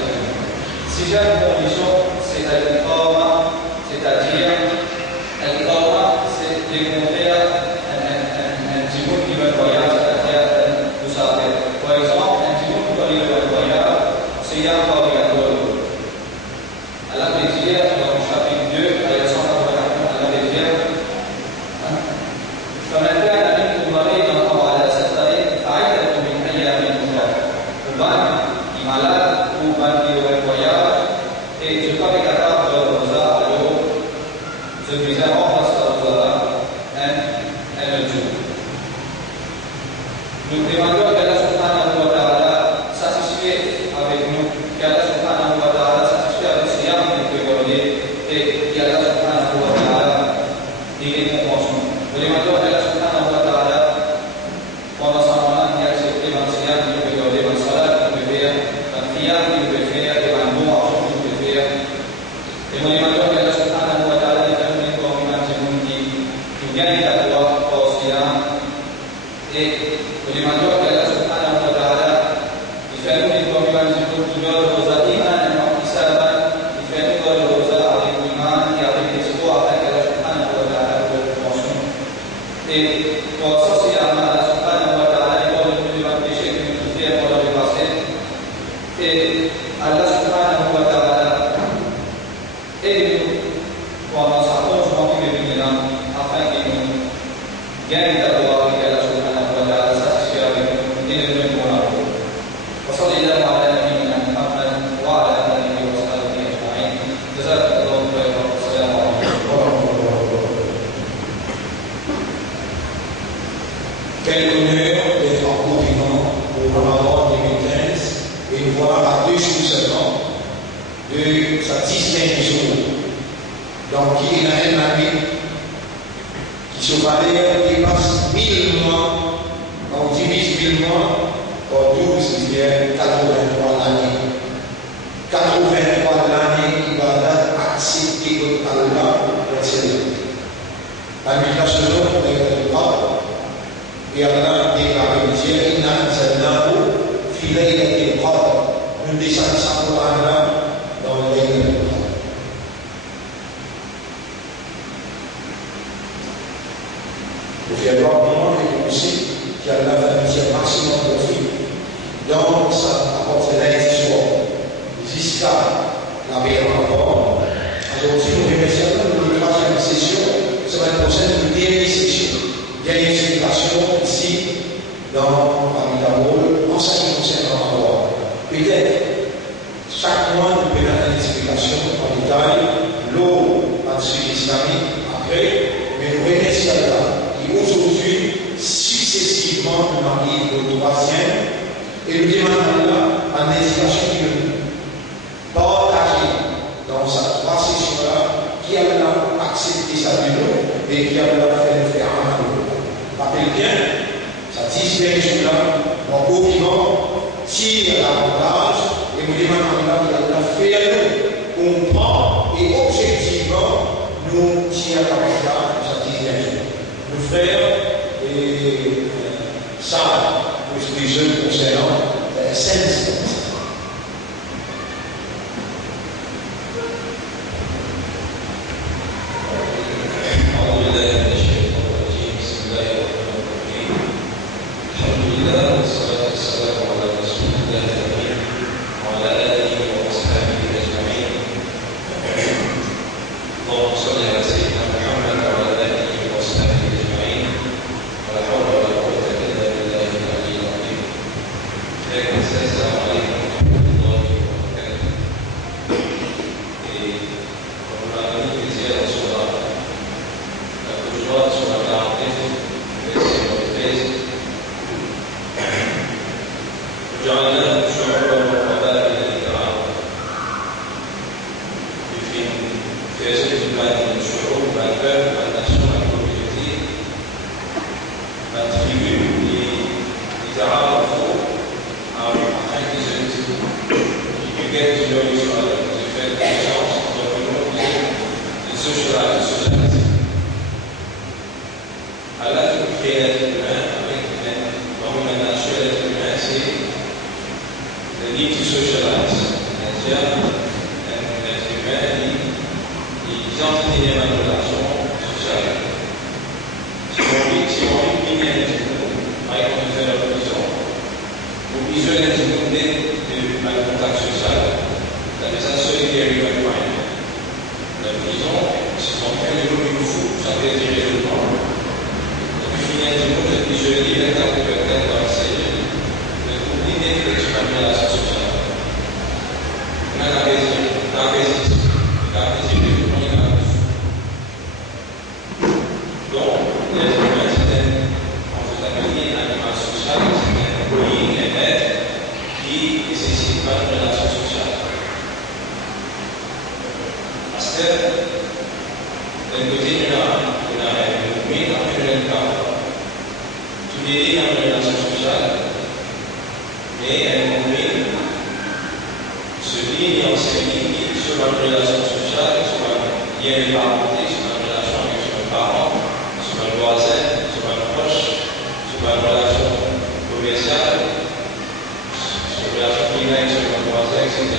sixième condition, c'est Al-Iqama, c'est-à-dire Al-Iqama, c'est démontrer un petit mot qui veut voyage, c'est-à-dire vous savez. Par exemple, un petit mot qui veut voyage, c'est Y'a obligatoire. Allah veut dire, dans le chapitre 2, ayat 144, Allah veut dire فمن كان منكم مريضا أو على سفر فعدة من أيام أخرى. Uban qui est malade ou uban qui est au voyage et je ne suis pas capable de rosa, alors je disais en face de rosa un jour. Nous demandons qu'Allah subhanahu wa ta'ala satisfait avec nous, qu'Allah subhanahu wa ta'ala satisfait avec ce yam que nous pouvons donner et qu'Allah subhanahu wa ta'ala y récompense nous. Nous demandons qu'Allah subhanahu wa ta'ala pendant ce moment il a accepté dans ce yam que nous pouvons donner, dans le salat que nous pouvons faire, dans le qiyam que nous pouvons faire et dans le bon action que nous pouvons faire. Et nous demandons qu'Allah subhanahu wa ta'ala détermine comme un petit monde qui gagne la gloire par ce yam. Et nous demandons qu'Allah subhanahu wa ta'ala fait nous comme un petit monde qui doit le rosa iman et non qui s'abandonne, il fait nous le rosa avec l'iman et avec l'espoir afin qu'Allah subhanahu wa ta'ala le récompense. Et pour ça, c'est Allah subhanahu wa ta'ala est pour le plus de péché que nous faisons pendant le passé. Et Allah subhanahu wa ta'ala aide-nous pendant sa changement qui est venu afin qu'il nous gagne la gloire et qu'Allah subhanahu wa ta'ala satisfait avec nous et nous donne bon amour. وصلى الله على نبينا محمد وعلى اله وصحبه اجمعين. جزاكم الله خيرا والسلام عليكم ورحمه الله وبركاته. Quel honneur d'être en continent au Ramadan 2015 et nous voilà à 2 jours seulement de sa 10e jour. Donc il y a un ami qui se valait dépasse 1000 mois, on divise 1000 mois par 12, il y a 83 l'année. 83 l'année, ibadat accepté par Allah pour excellent. L'invitation est pas. Et Allah déclare le ciel, Inna anzalnahu fi laylatil qadr. Nous descendons ça pour Allah dans laylatil qadr. Pour faire droit au moment et aussi qu'Allah va nous dire maximum de profit dans sa apporte lundi soir jusqu'à la meilleure rapport. Alors si nous remercions pour la 3e session, semaine prochaine, une dernière session. Il y a une explication ici dans Amidabol en ce qui concerne le rapport. Peut-être chaque mois nous pouvons faire une explication en détail, l'eau là-dessus islamique après, mais nous remercions Allah qui aujourd'hui successivement nous arrive au 3e et nous demandons Allah en explication qui nous partage dans sa 3 sessions-là qui a accepté sa vie et qui a fait le faire en nous. Rappelez bien, ça 10e jour-là, mon beau vivant tire l'avantage et nous demandons à Allah de faire nous comprendre et objectivement nous tire l'avantage de sa 10e jour. Nos frères et ça, pour les jeunes concernant Saint-Esprit. Assalamu alaikum. à l'âge de créer l'être humain, avec comme un nature l'être humain, c'est le need to socialize. C'est-à-dire, l'être humain, il entretient une relation sociale. Si on vit bien l'être humain, par exemple, de faire la prison, pour visualiser l'être humain de contact social, that is a solitary confinement. La prison, c'est en train de l'eau du fou, ça fait durer le temps. Donc, finalement, je visualise l'état de quelqu'un dans la série, de l'idée que tu vas bien la sociale. On a la raison, la raison, on est là. Donc, l'être humain, c'est un animal social, c'est un being, un être qui nécessite pas une relation sociale. Parce que, d'un côté, on a un mouvement, on a un cadre. Tu dis dans une relation sociale, mais un mouvement se lie en série sur une relation sociale, sur un lien de parenté, sur une relation avec son parent, sur un voisin, sur un proche, sur une relation commerciale, sur une relation clinique, sur un voisin, etc.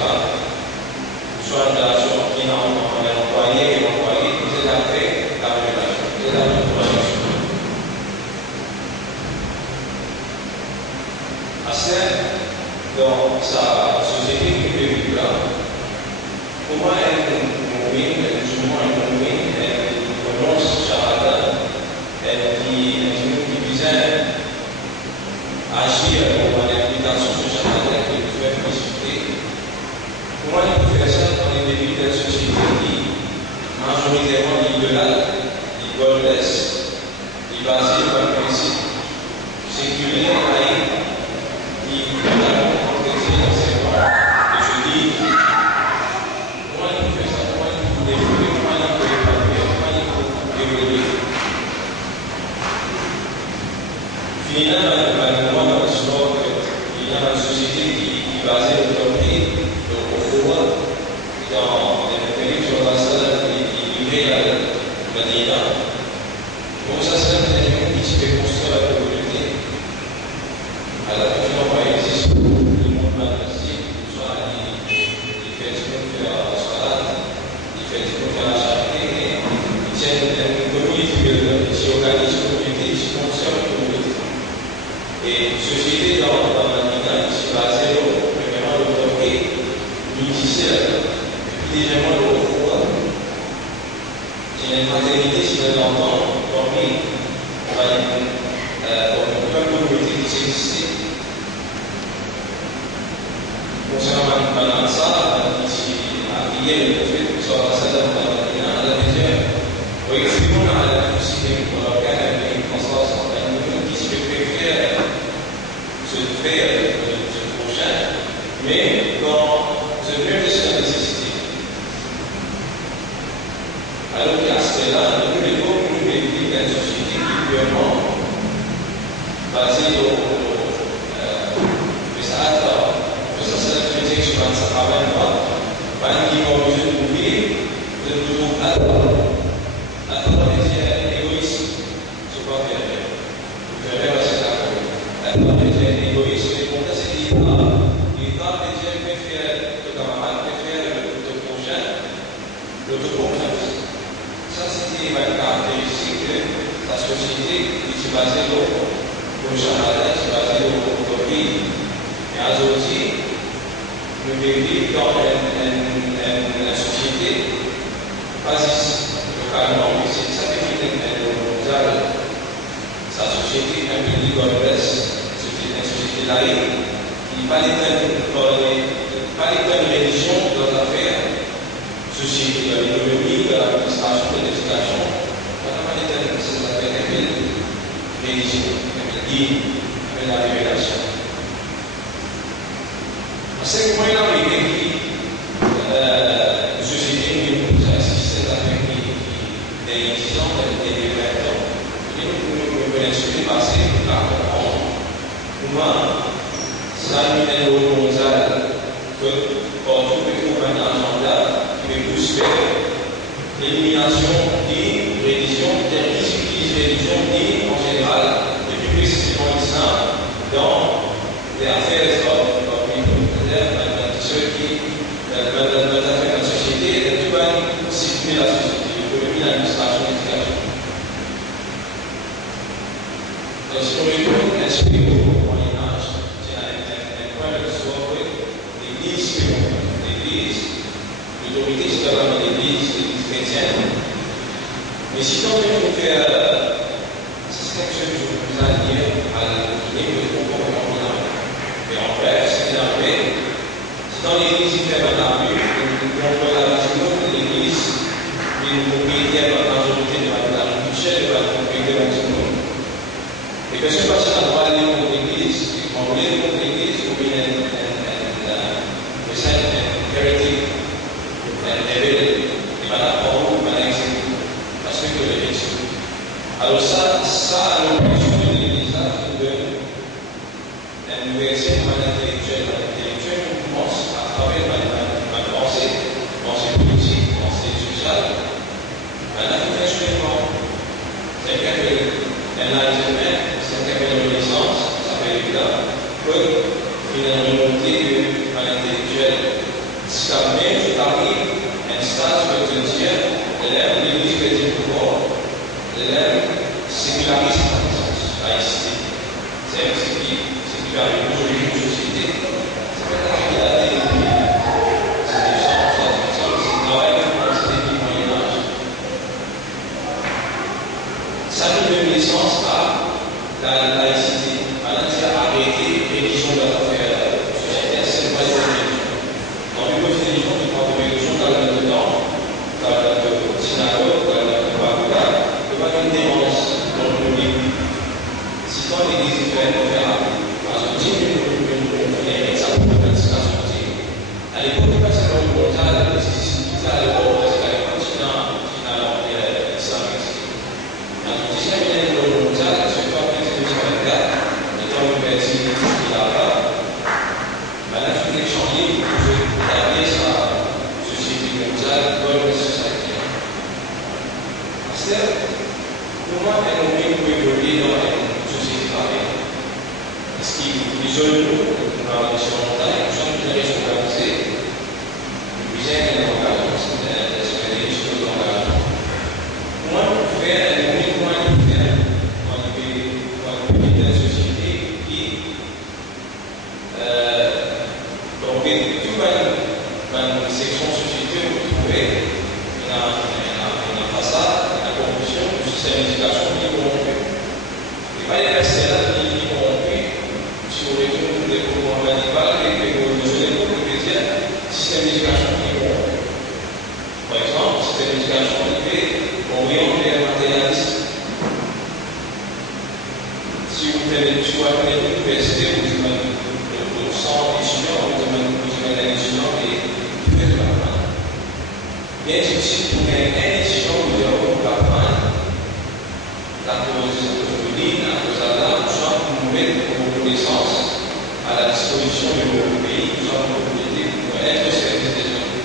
Soit une relation qui n'a pas l'employé et l'employé, vous êtes après la relation, vous êtes après la relation. Parce que dans sa société qui peut vivre là, comment elle justement elle prononce charlatan, elle qui visait agir pour l'implication de charlatan qui peut faire discuter. Comment elle peut faire ça dans les débits de la société qui majoritairement libérale, libéraliste, qui est basée sur un principe séculaire, laïque, qui totalement protégé dans ses droits. Et je dis, comment il peut faire ça, comment il peut développer, comment il peut évaluer, comment il peut développer. Finalement, dans l'histoire, il y a une société qui est basée sur l'autorité, donc au pouvoir, dans les pays sur la salle qui vivait à Madina. Donc ça, c'est un élément qui se fait construire la communauté. Alors, il pas existe le monde magnétique, soit il fait ce qu'on fait à la salade, il fait ce qu'on fait à la charité, il tient une communauté, il s'organise une communauté, il se construit une communauté. Et société dans la Madina, il s'est basé premièrement l'autorité initiale, et puis deuxièmement le pouvoir. C'est une fraternité, si vous l'entendez, parmi, on va dire, pour une communauté qui s'existe. Concernant maintenant ça, ici, à Hier, le fait que ça va passer dans la deuxième, oui, effectivement, on a la possibilité pour l'organe avec une constance en tant qui se préfère se faire ce prochain, mais dans ce même de la nécessité. Alors qu'à cela, nous devons nous vivre dans une société qui est vraiment basée au qui vont nous trouver de toujours attendre les égoïsme. C'est pas bien. Vous verrez c'est d'accord. Attendre les égoïsme, et pour ça, c'est l'État. L'État préfère le camarade, préfère le prochain, l'autoconfiance. Ça, c'était une caractéristique de la société qui s'est basée sur le charlatan, qui s'est basée sur l'autorité. Et aujourd'hui, nous vivons dans une société basée localement, mais c'est ça qui est mondial. Sa société un peu libéraliste, une société laïque, qui n'est pas l'état de religion dans l'affaire, société de l'économie, de l'administration, de l'éducation, pas l'état de ces affaires un peu religion, un peu digne, un peu la révélation. C'est comment il a été une société qui nous assiste à la des 10 ans, des 20 ans. Et nous connaissons les passés par comprendre comment ça nous est au mondial que pour tout le gouvernement agenda qui veut plus faire l'élimination des religions, des risques utilisent religions et Alors, si on retourne inspiré au Moyen-Âge, c'est un point de l'histoire, l'Église, l'autorité c'est vraiment l'Église chrétienne. Mais si on veut faire c'est quelque chose que je vous ai dit à l'Église, que mais en bref, c'est dans l'Église qui fait un but, on voit la vision de l'Église, une propriétaire de la majorité de la Michel, de la propriété de la. Et que ce passe à droite de l'Église, on voulait contre l'Église, pour bien hérétique, et maintenant, pour vous, parce que le Jésus. Alors, ça, à l'opposition de l'Église, là, un verset de manière intellectuelle. L'intellectuelle, on commence à travers ma pensée politique, pensée sociale. Maintenant, il faut instrument. C'est qu'un enlightenment, c'est qu'une renaissance, ça fait évident, que une remontée de manière intellectuelle. Si ça met, je t'arrive à un stade où je dis, l'élève, l'Église chrétienne pouvoir, l'élève sécularise la naissance, laïcité. C'est ce qui arrive aujourd'hui dans une société. C'est pas la réalité. C'est des gens, c'est travail dans la société du Moyen-Âge. Ça nous donne naissance à la laïcité. Maintenant, c'est arrêter religion dans l'affaire sociétaire, c'est pas une religion. Dans une autre religion, tu prends une religion dans le temps, dans la synagogue, dans la Bagdad, il n'y a pas une démence dans le monde. Si dans l'Église, il fait un faire à l'époque, il passait dans le mondial, c'était à l'époque, c'était le continent islamique. Dans le 19e siècle, le mondial, ce qui a été fait étant une version qui là-bas, maintenant, tout est changé, vous pouvez garder sa société mondiale, bonne société. C'est comment un homme peut évoluer dans une société pareille? Est-ce qu'il isole nous dans la mission mondiale, nous sommes très responsabilisés? Nous sommes un engagement, c'est des choses d'engagement. Comment on peut faire un unique point de vue dans le pays de la société qui, donc, toute une section société où vous trouvez une façade, une corruption, un système d'éducation qui est corrompu. Et pas les personnes là qui sont corrompues. Si on retourne des courants radicaux et que vous avez beaucoup de médias, système d'éducation qui est corrompu. Par exemple, le système d'éducation qui est orienté matérialiste. Si vous faites une université, vous avez le centre étudiant, vous avez un étudiant et vous faites la fin. Bien difficile pour un étudiant de dire qu'on va prendre la cause féminine, la cause à l'âme, nous mettre vos connaissances à la disposition de vos pays, nous sommes vos communautés pour être au service des hommes.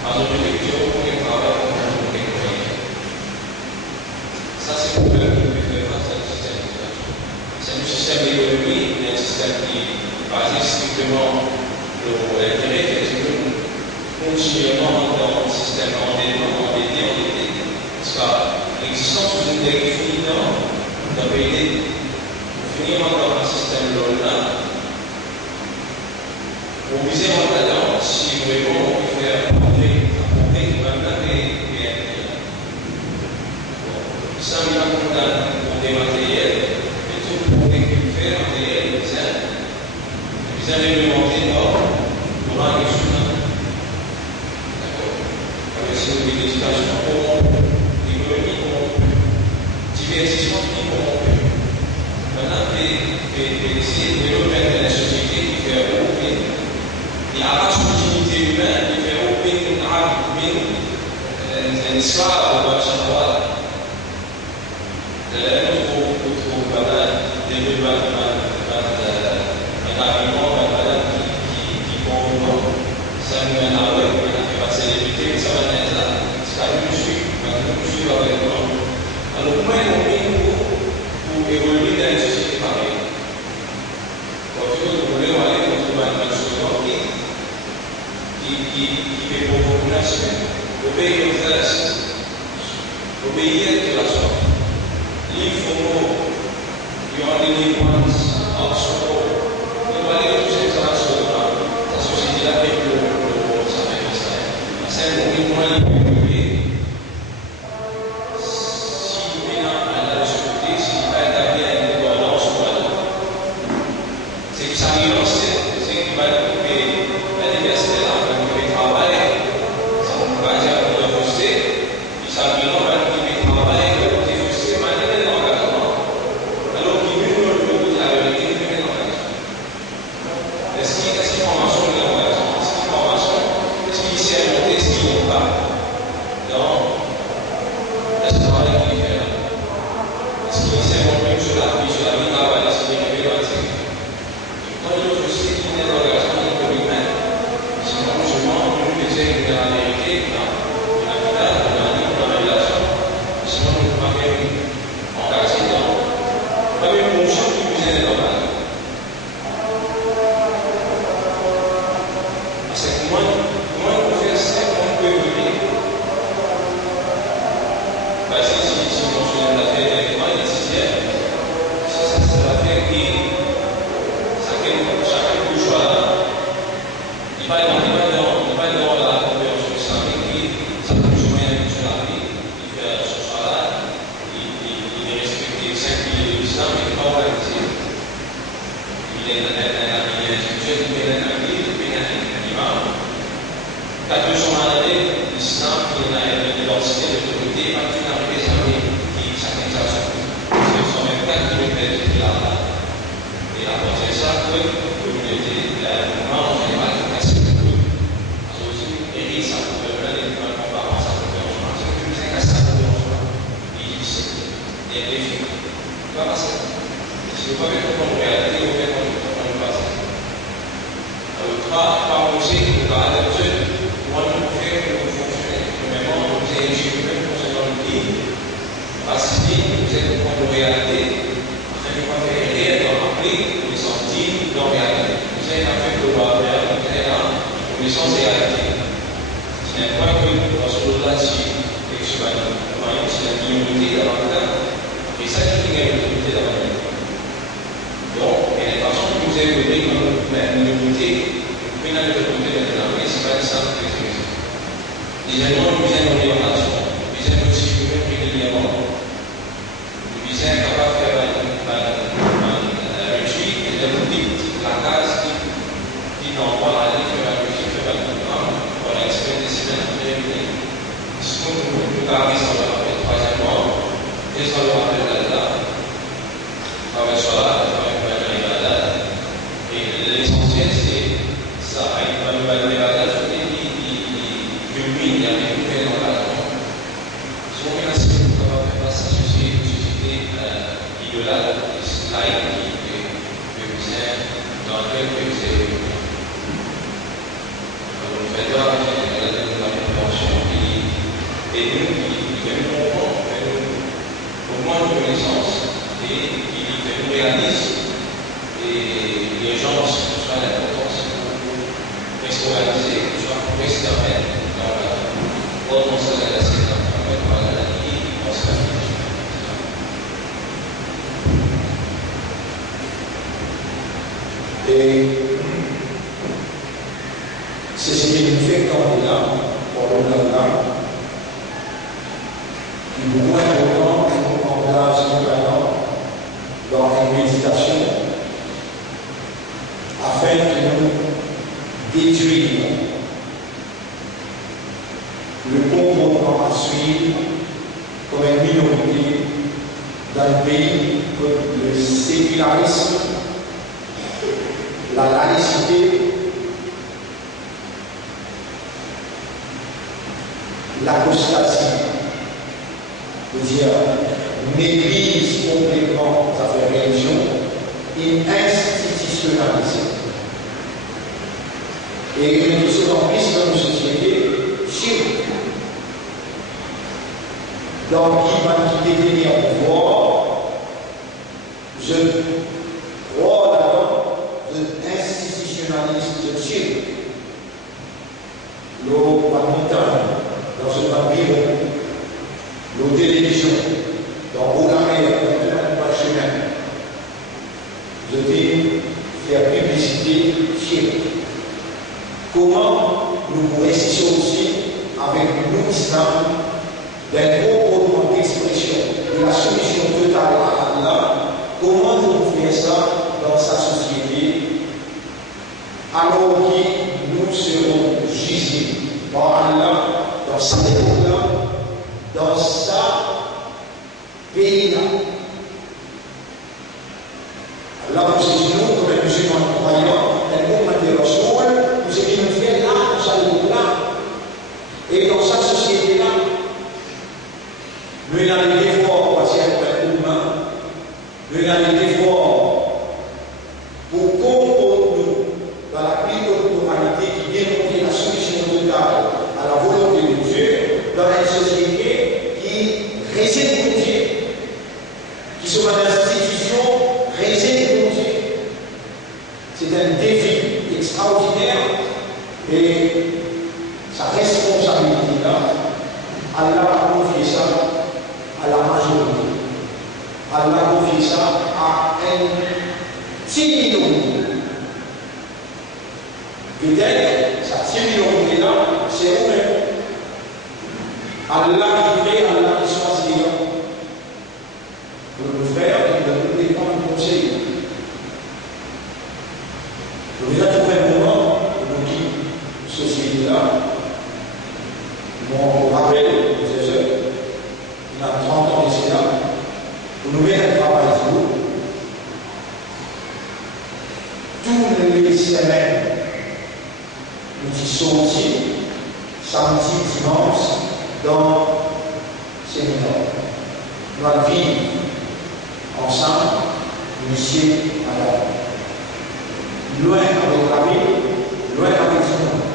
En objectif, pour les travail pour les moyens. Ça, c'est pour eux qui peut faire face à ce système d'éducation. C'est un système d'économie, un système qui est basé strictement sur l'intérêt, qui est continuellement dans le système endetté. Parce que l'existence de une dette finie dans le pays, finir encore un système là, vous visez votre talent, si vraiment on peut faire apporter maintenant des ça me l'a condamné pour des matériels, et tout pour faire matériel, vous avez demandé pour un instrument. D'accord? Avec ce niveau d'éducation corrompue, l'économie corrompue, divertissement qui corrompu. Maintenant, c'est développer la société qui fait rompre. Il y a la continuité humaine qui fait rompre une âme humaine, un esclave au Bachar. Là, on trouve un argument qui convainc. Ça nous mène à l'œil, on a fait la célébrité, ça va être là. Ça nous suit, avec moi. Alors, comment est-ce pour évoluer dans une société pareille? Quand nous voulons aller retrouver un société qui fait pour la population, obéir aux fesses, obéir de la sorte. Il y aura des que la communauté, le mouvement en général, c'est assez beaucoup. Parce que et ça peut venir dans le combat, ça peut faire un chemin. C'est que c'est qu'à ça peut faire un chemin. Et les filles, pas passer. Si vous pouvez comprendre la réalité, vous pouvez comprendre le passé. Alors, par aussi, vous avez l'habitude, moi, je peux faire que vous fonctionnez. Premièrement, vous avez une même concernant le livre. Parce que vous êtes au point de réalité, afin de ne pas faire réel dans l'applique, pour les sentir dans la réalité. Vous avez un fait de voir vers, vous avez là, pour les sens réalité. C'est un point que, dans ce là si c'est la minorité dans le cas, et ça, c'est une minorité dans la vie. Donc, il y a des façons que vous avez donné comme une minorité, une minorité maintenant, mais ce n'est pas une simple expression. Deuxièmement, nous avons une relation, nous avons aussi une régulièrement. Nous sommes capables de faire un retreat et d'audit la case qui n'envoie à aller faire un retreat, faire un programme pour l'expert des semaines de réunir. Ce que nous gardons sur le rappel, troisièmement, et sur le rappel de la avec cela, avec la et l'essentiel c'est ça, avec la valeur qui culmine, il y a des nouvelles dans la si on est assez capable de faire face à une société idolâtre, laïque, que vous êtes, dans laquelle vous êtes. Alors, nous faisons la compréhension et nous qui comprend, au moins de connaissance et qui nous réalise et l'urgence, soit l'importance pour restaurer, soit pour restaurer dans la ordonnance de la sécurité. Et c'est ce qui nous fait quand on est là, qui est beaucoup important pour qu'on place notamment dans une méditation afin de nous détruire le comportement à suivre comme une minorité dans le pays comme le sécularisme, la laïcité, l'apostasie, c'est-à-dire néglige complètement les affaires religion et institutionnalisée. Et nous sommes en plus dans une société chic, dans qui va quitter en pouvoir, je crois d'abord, je institutionnalise le chic, l'eau à montagne, dans un bureau, nos télévisions, dans Bourg-la-Mer, dans le chemin. Je dis faire publicité chic. Comment nous restions aussi avec nous islam d'un comportement d'expression de la solution totale à Allah, comment nous faire ça dans sa société alors que nous serons jugés par Allah dans sa époque-là, dans sa pays-là. Allah nous dit nous, comme les musulmans croyants, un groupe de Rasoul, nous ce qui nous fait là, dans sa époque-là, et dans sa société-là. Nous avons des efforts pour passer avec l'humain, nous avons des efforts pour comprendre nous dans la pluralité qui démontre la solution totale à la volonté de Dieu, dans une société qui réside pour Dieu, qui sont dans l'institution réside pour Dieu. C'est un défi extraordinaire et sa responsabilité-là, Allah a confié ça à la majorité. Allah a confié ça à un petit minorité. Peut-être, cette minorité-là, c'est vous-même. Allah qui fait, Allah qui choisit. Pour le faire, il doit nous défendre un conseil. Nous avons trouvé un moment où nous dit, société-là, on rappelle, les jeunes, il a 30 ans ici là, pour nous mettre un travail sur semaine, nous sommes sortis samedi, dimanche, dans le séminaire. Nous allons vivre ensemble, monsieur, madame. Loin avec la vie, loin avec tout le monde.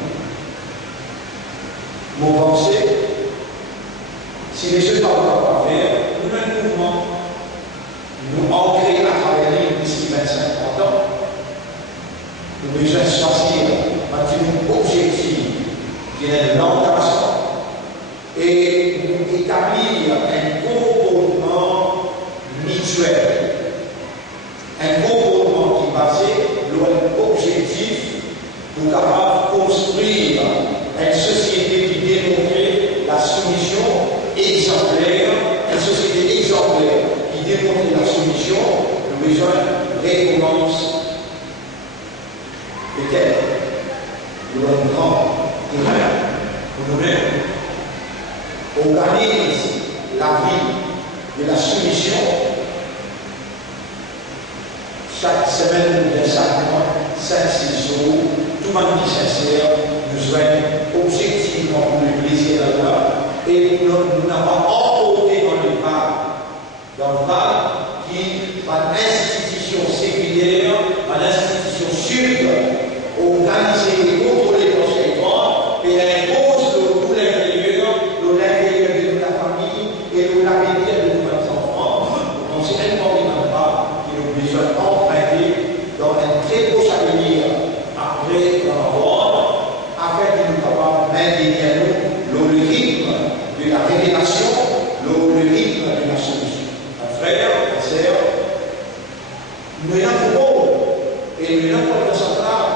Mon pensée, si les choses ne peuvent pas faire, nous avons un mouvement, nous ancrer à travers les d'ici 25-30 ans, nous devons choisir un objectif qui est l'orientation et nous établir un comportement mutuel. Un comportement qui est basé sur un objectif pour capable construire une société qui démontre la soumission exemplaire, une société exemplaire qui démontre la soumission, nous besoin de récompense. Peut-être, nous allons prendre pour nous-mêmes, organise la vie de la soumission. Chaque semaine, chaque mois, 5-6 jours, tout le monde qui sincère, nous souhaite objectivement pour le plaisir d'Allah et nous n'avons pas emporté dans le Val qui, par l'institution séculière, par l'institution sud, organisée et contrôlée par ses droits, et impose tout l'intérieur de la famille et de l'avenir de nos enfants. On ne sait même pas qu'il nous besoin d'emprunter dans un très beau avenir après dans le monde, afin que nous puissions maintenir le rythme de la révélation, le rythme de la solution. Frères, sœurs, nous avons beau et nous avons le sacral.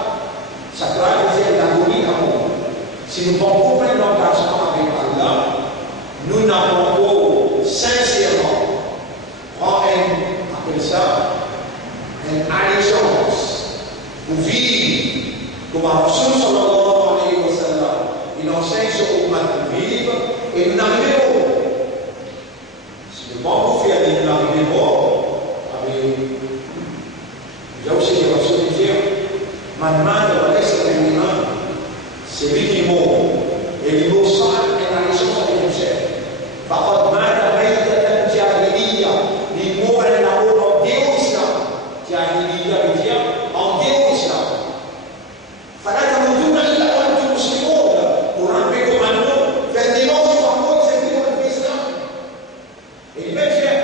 Sacral veut dire l'agonie d'amour. Si nous prenons complètement l'engagement avec Allah, nous n'avons pas sincèrement appelle ça une allégeance pour vivre comme Rasul sallallahu alayhi wa sallam. Il enseigne sur comment vivre et nous n'arrivons pas. Si nous ne pouvons pas faire des nous n'arrivons pas, j'ai aussi des Rasul qui disent maintenant, c'est lui qui mort. Et il mort sans une allégeance avec le chef. Par contre, maintenant, il mort en amour en Dieu islam. Jahiliya veut dire en Dieu islam. Fallait que nous nous donnions la parole du musulman pour remplir comme un mot, faire des noms sur un mot, c'est plus dans l'islam. Et il veut dire,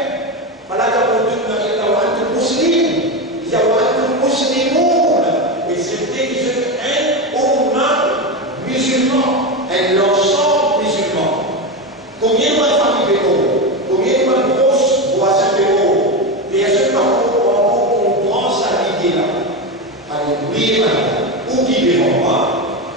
fallait que nous nous donnions la parole du musulman, il y a la parole du musulman. Et c'était un umma musulman, un ensemble musulman. Combien de familles péros, combien de proches voisins péros, et à ce moment on comprend sa idée là. Allez, oui, où qui devant moi,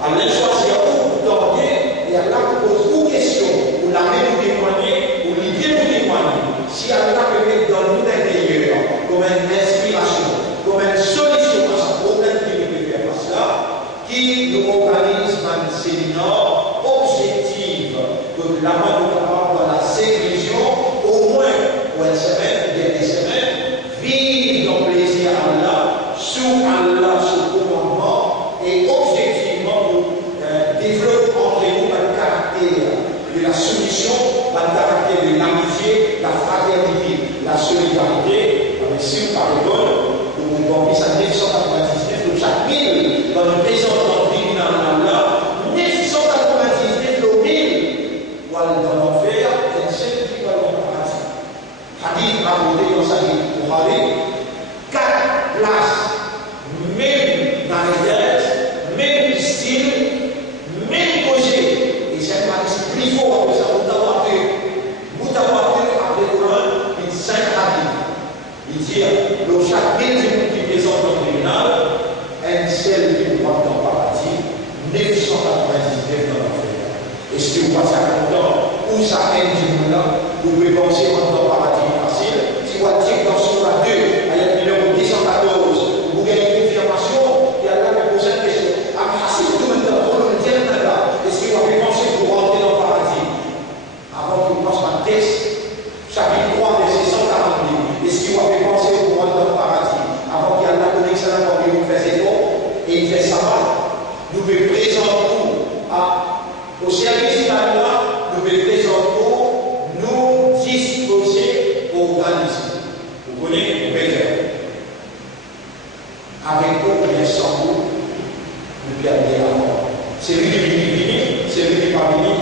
allez choisir où vous dormez, et Allah vous pose une question, vous la même vous témoigner, vous l'idée vous témoigner. Si Allah peut mettre dans nous l'intérieur, comme une inspiration, comme une solution à ce problème qui nous peut faire face là, qui nous organise un séminaire objectif que la main nous capable dans la séclusion, au moins pour une semaine, ou bien des semaines, vivre dans le plaisir à Allah, sous commandement, et objectivement pour développer entre nous le caractère de la soumission, le caractère de l'amitié, la fraternité, la solidarité. Mais si vous parlez bon, vous comprenez ça 999 de chaque ville, dans le présent dans le tribunal d'Allah, 999 de 1000, ou alors dans l'enfer, et ceux qui veulent dans le paradis. Hadith rapporté dans Sahih Bukhari, 4 places, même dans les têtes, même style, même projet. Et c'est un hadith plus fort que ça, vous t'avoir fait après le Coran, une 5 hadiths. Il dit, le chaque ville qui présente dans le tribunal, un seul qui nous porte dans le paradis, 999 dans l'enfer. Est-ce que vous passez à longtemps où ça aide du monde là, vous pouvez penser en temps paradis facile. Si vous êtes dans ce la 2, à la numéro 214, vous gagnez une confirmation, et Allah me pose une question. Est-ce que vous avez pensé pour rentrer dans le paradis avant que vous passiez un test, chapitre 3, verset 142. Est-ce que vous avez pensé pour rentrer dans le paradis avant qu'il y ait la connexion pour que vous fassiez quoi? Et il fait avec vous, bien sans vous, nous perdons la mort. C'est lui qui vient, c'est lui qui va venir,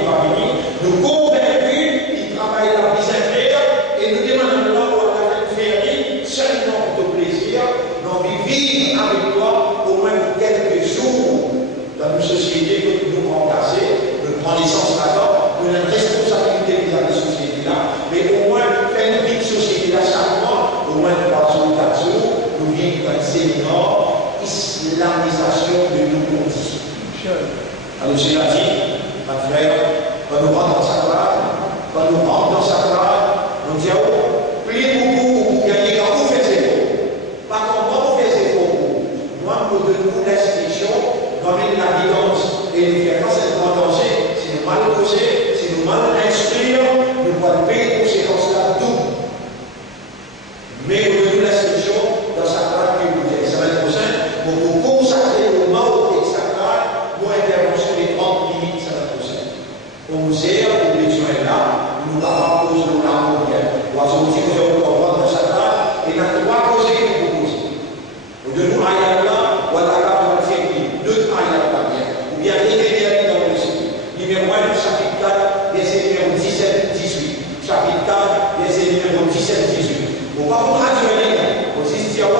nous convaincus, il travaille la vie sincère, et nous demandons là pour la faire seulement pour ton plaisir, nous vivre avec toi au moins pour quelques jours dans une société que nous remplacer, nous prenons l'essence là-dedans, nous avons une responsabilité vis-à-vis de cette société-là, mais au moins faire une vie de société-là chaque mois, au moins 3 jours, 4 jours, nous vivons dans un séminaire islamisation de nos conditions. Alors, j'ai dit, ma frère, quand nous rentrons dans sa classe, on dit, oh, priez beaucoup pour gagner quand vous faites des efforts. Pas comment vous faites des efforts. Moi, pour de nous l'instruction, dans la guidance et nous faire face à un danger, si nous mal causé, si nous mal instruire, nous pouvons payer les conséquences là tout. Mais pour de nous l'instruction, dans sa classe, qui vous dit, semaine prochaine, pour vous consacrer au mot et sa classe, pour intervention des 30 minutes semaine prochaine. On vous aide, pour les gens là, nous parlons de l'amour bien. Oiseau dit que vous avez dans sa classe, et il y a 3 causes que vous posez. De nous, ayat là, ou à la carte de l'Église, 2 ayats pas bien. Ou bien régulièrement dans le site. Numéro 1, chapitre 4, verset numéro 17-18. Chapitre 4, verset numéro 17-18. On va vous traduire, on dit sur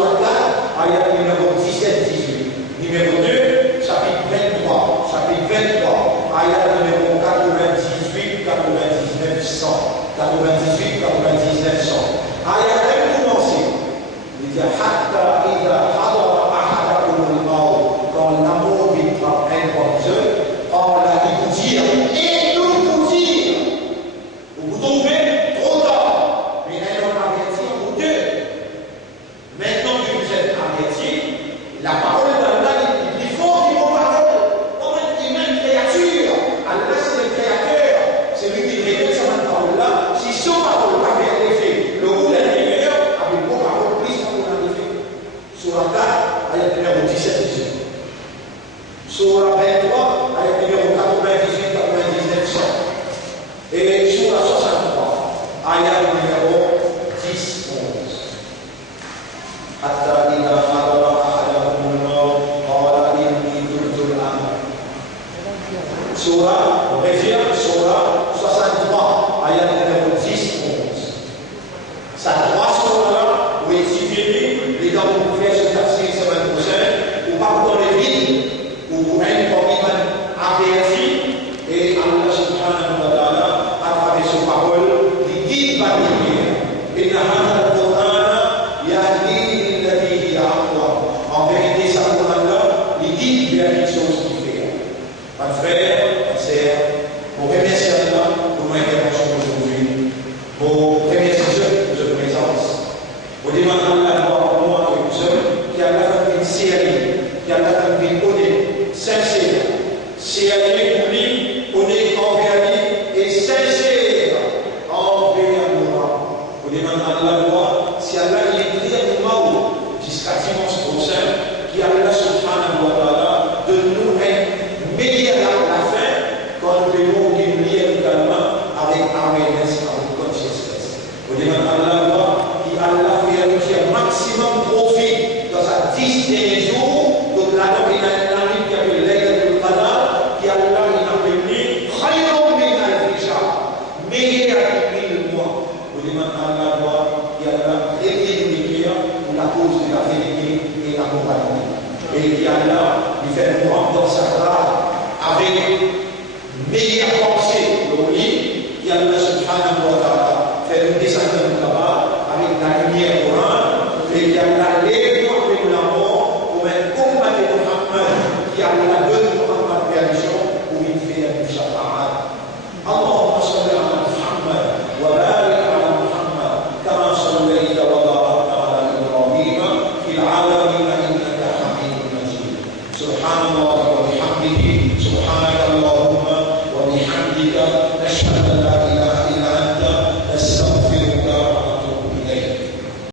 la 4, ayat numéro 17-18. Numéro 2, chapitre 23. Chapitre 23, ayat numéro 98, 99, 100. 98, 99, 100. Ayat même commencé. Il dit Hatta ida hadara ahadakum al-maut, quand l'amour viendra improvisé, on l'a dit pour dire, et nous pour dire. Vous vous trouvez trop tard, mais un homme averti pour Dieu. Maintenant que vous êtes averti, la parole d'Allah est plus forte que vos paroles. Comme une même créature, Allah c'est le créateur, c'est lui qui révèle cette parole-là. Si son parole avait l'effet, le roux de l'intérieur, avec vos paroles, plus qu'on a l'effet. Sur la 4, ayat numéro 17-18. Sur la 23, ayat numéro 98, 99, 100. Et sur la 63, ayat numéro 10, 11. Hatta ida hadara ahadakum al-maut, qala inni tubtu al-an. Surah, on revient, surah 63, ayat numéro 10, 11. Ça 3 surahs où étudier les dents pour faire ce tafsir semaine prochaine, ou pas dans les villes, ou même pour averti, et Allah subhanahu wa ta'ala, à travers son parole, il guide par l'hiver. Et n'a pas de Coran, il y a dit l'illati hiya aqwam. En vérité, ça Coran-là, il guide vers quelque chose qui fait. Mon frère, ma sœur, pour remercier Allah pour mon intervention aujourd'hui, pour remercier Dieu pour sa présence. Pour demander Allah pour moi et vous autres, qui a la famille série, qui a la famille honnête, sincère, série pour lui, honnête envers lui et sincère envers nous. Pour demander Allah, si Allah est pris à nous jusqu'à dimanche prochain, qui Allah subhanahu wa ta'ala de nous meilleur à la fin, quand nous devons nous lier également avec awareness, avec consciousness. Pour demander Allah, qui Allah fait un maximum profit dans sa 10 derniers jours, donc là, il a un ami qui appelle l'Aïd al-Qadar, qui Allah il a appelé Khayron min al-Fisha, meilleur que 1000 mois. Pour demander Allah, qui Allah réunit pour la cause de la vérité et la moralité. Et qui Allah, il fait nous rendre dans sa gloire avec meilleure pensée pour lui, qui Allah subhanahu wa ta'ala fait nous descendre là-bas avec la lumière Coran, et qui Allah lève avec l'amour pour un combat de Muhammad, qui Allah donne Muhammad permission pour une faire du shafa'at. Allahumma salli ala Muhammad wa barik ala Muhammad kama sallaita wa barakta ala Ibrahim fil alamin innaka hamidun majid. Subhanallah.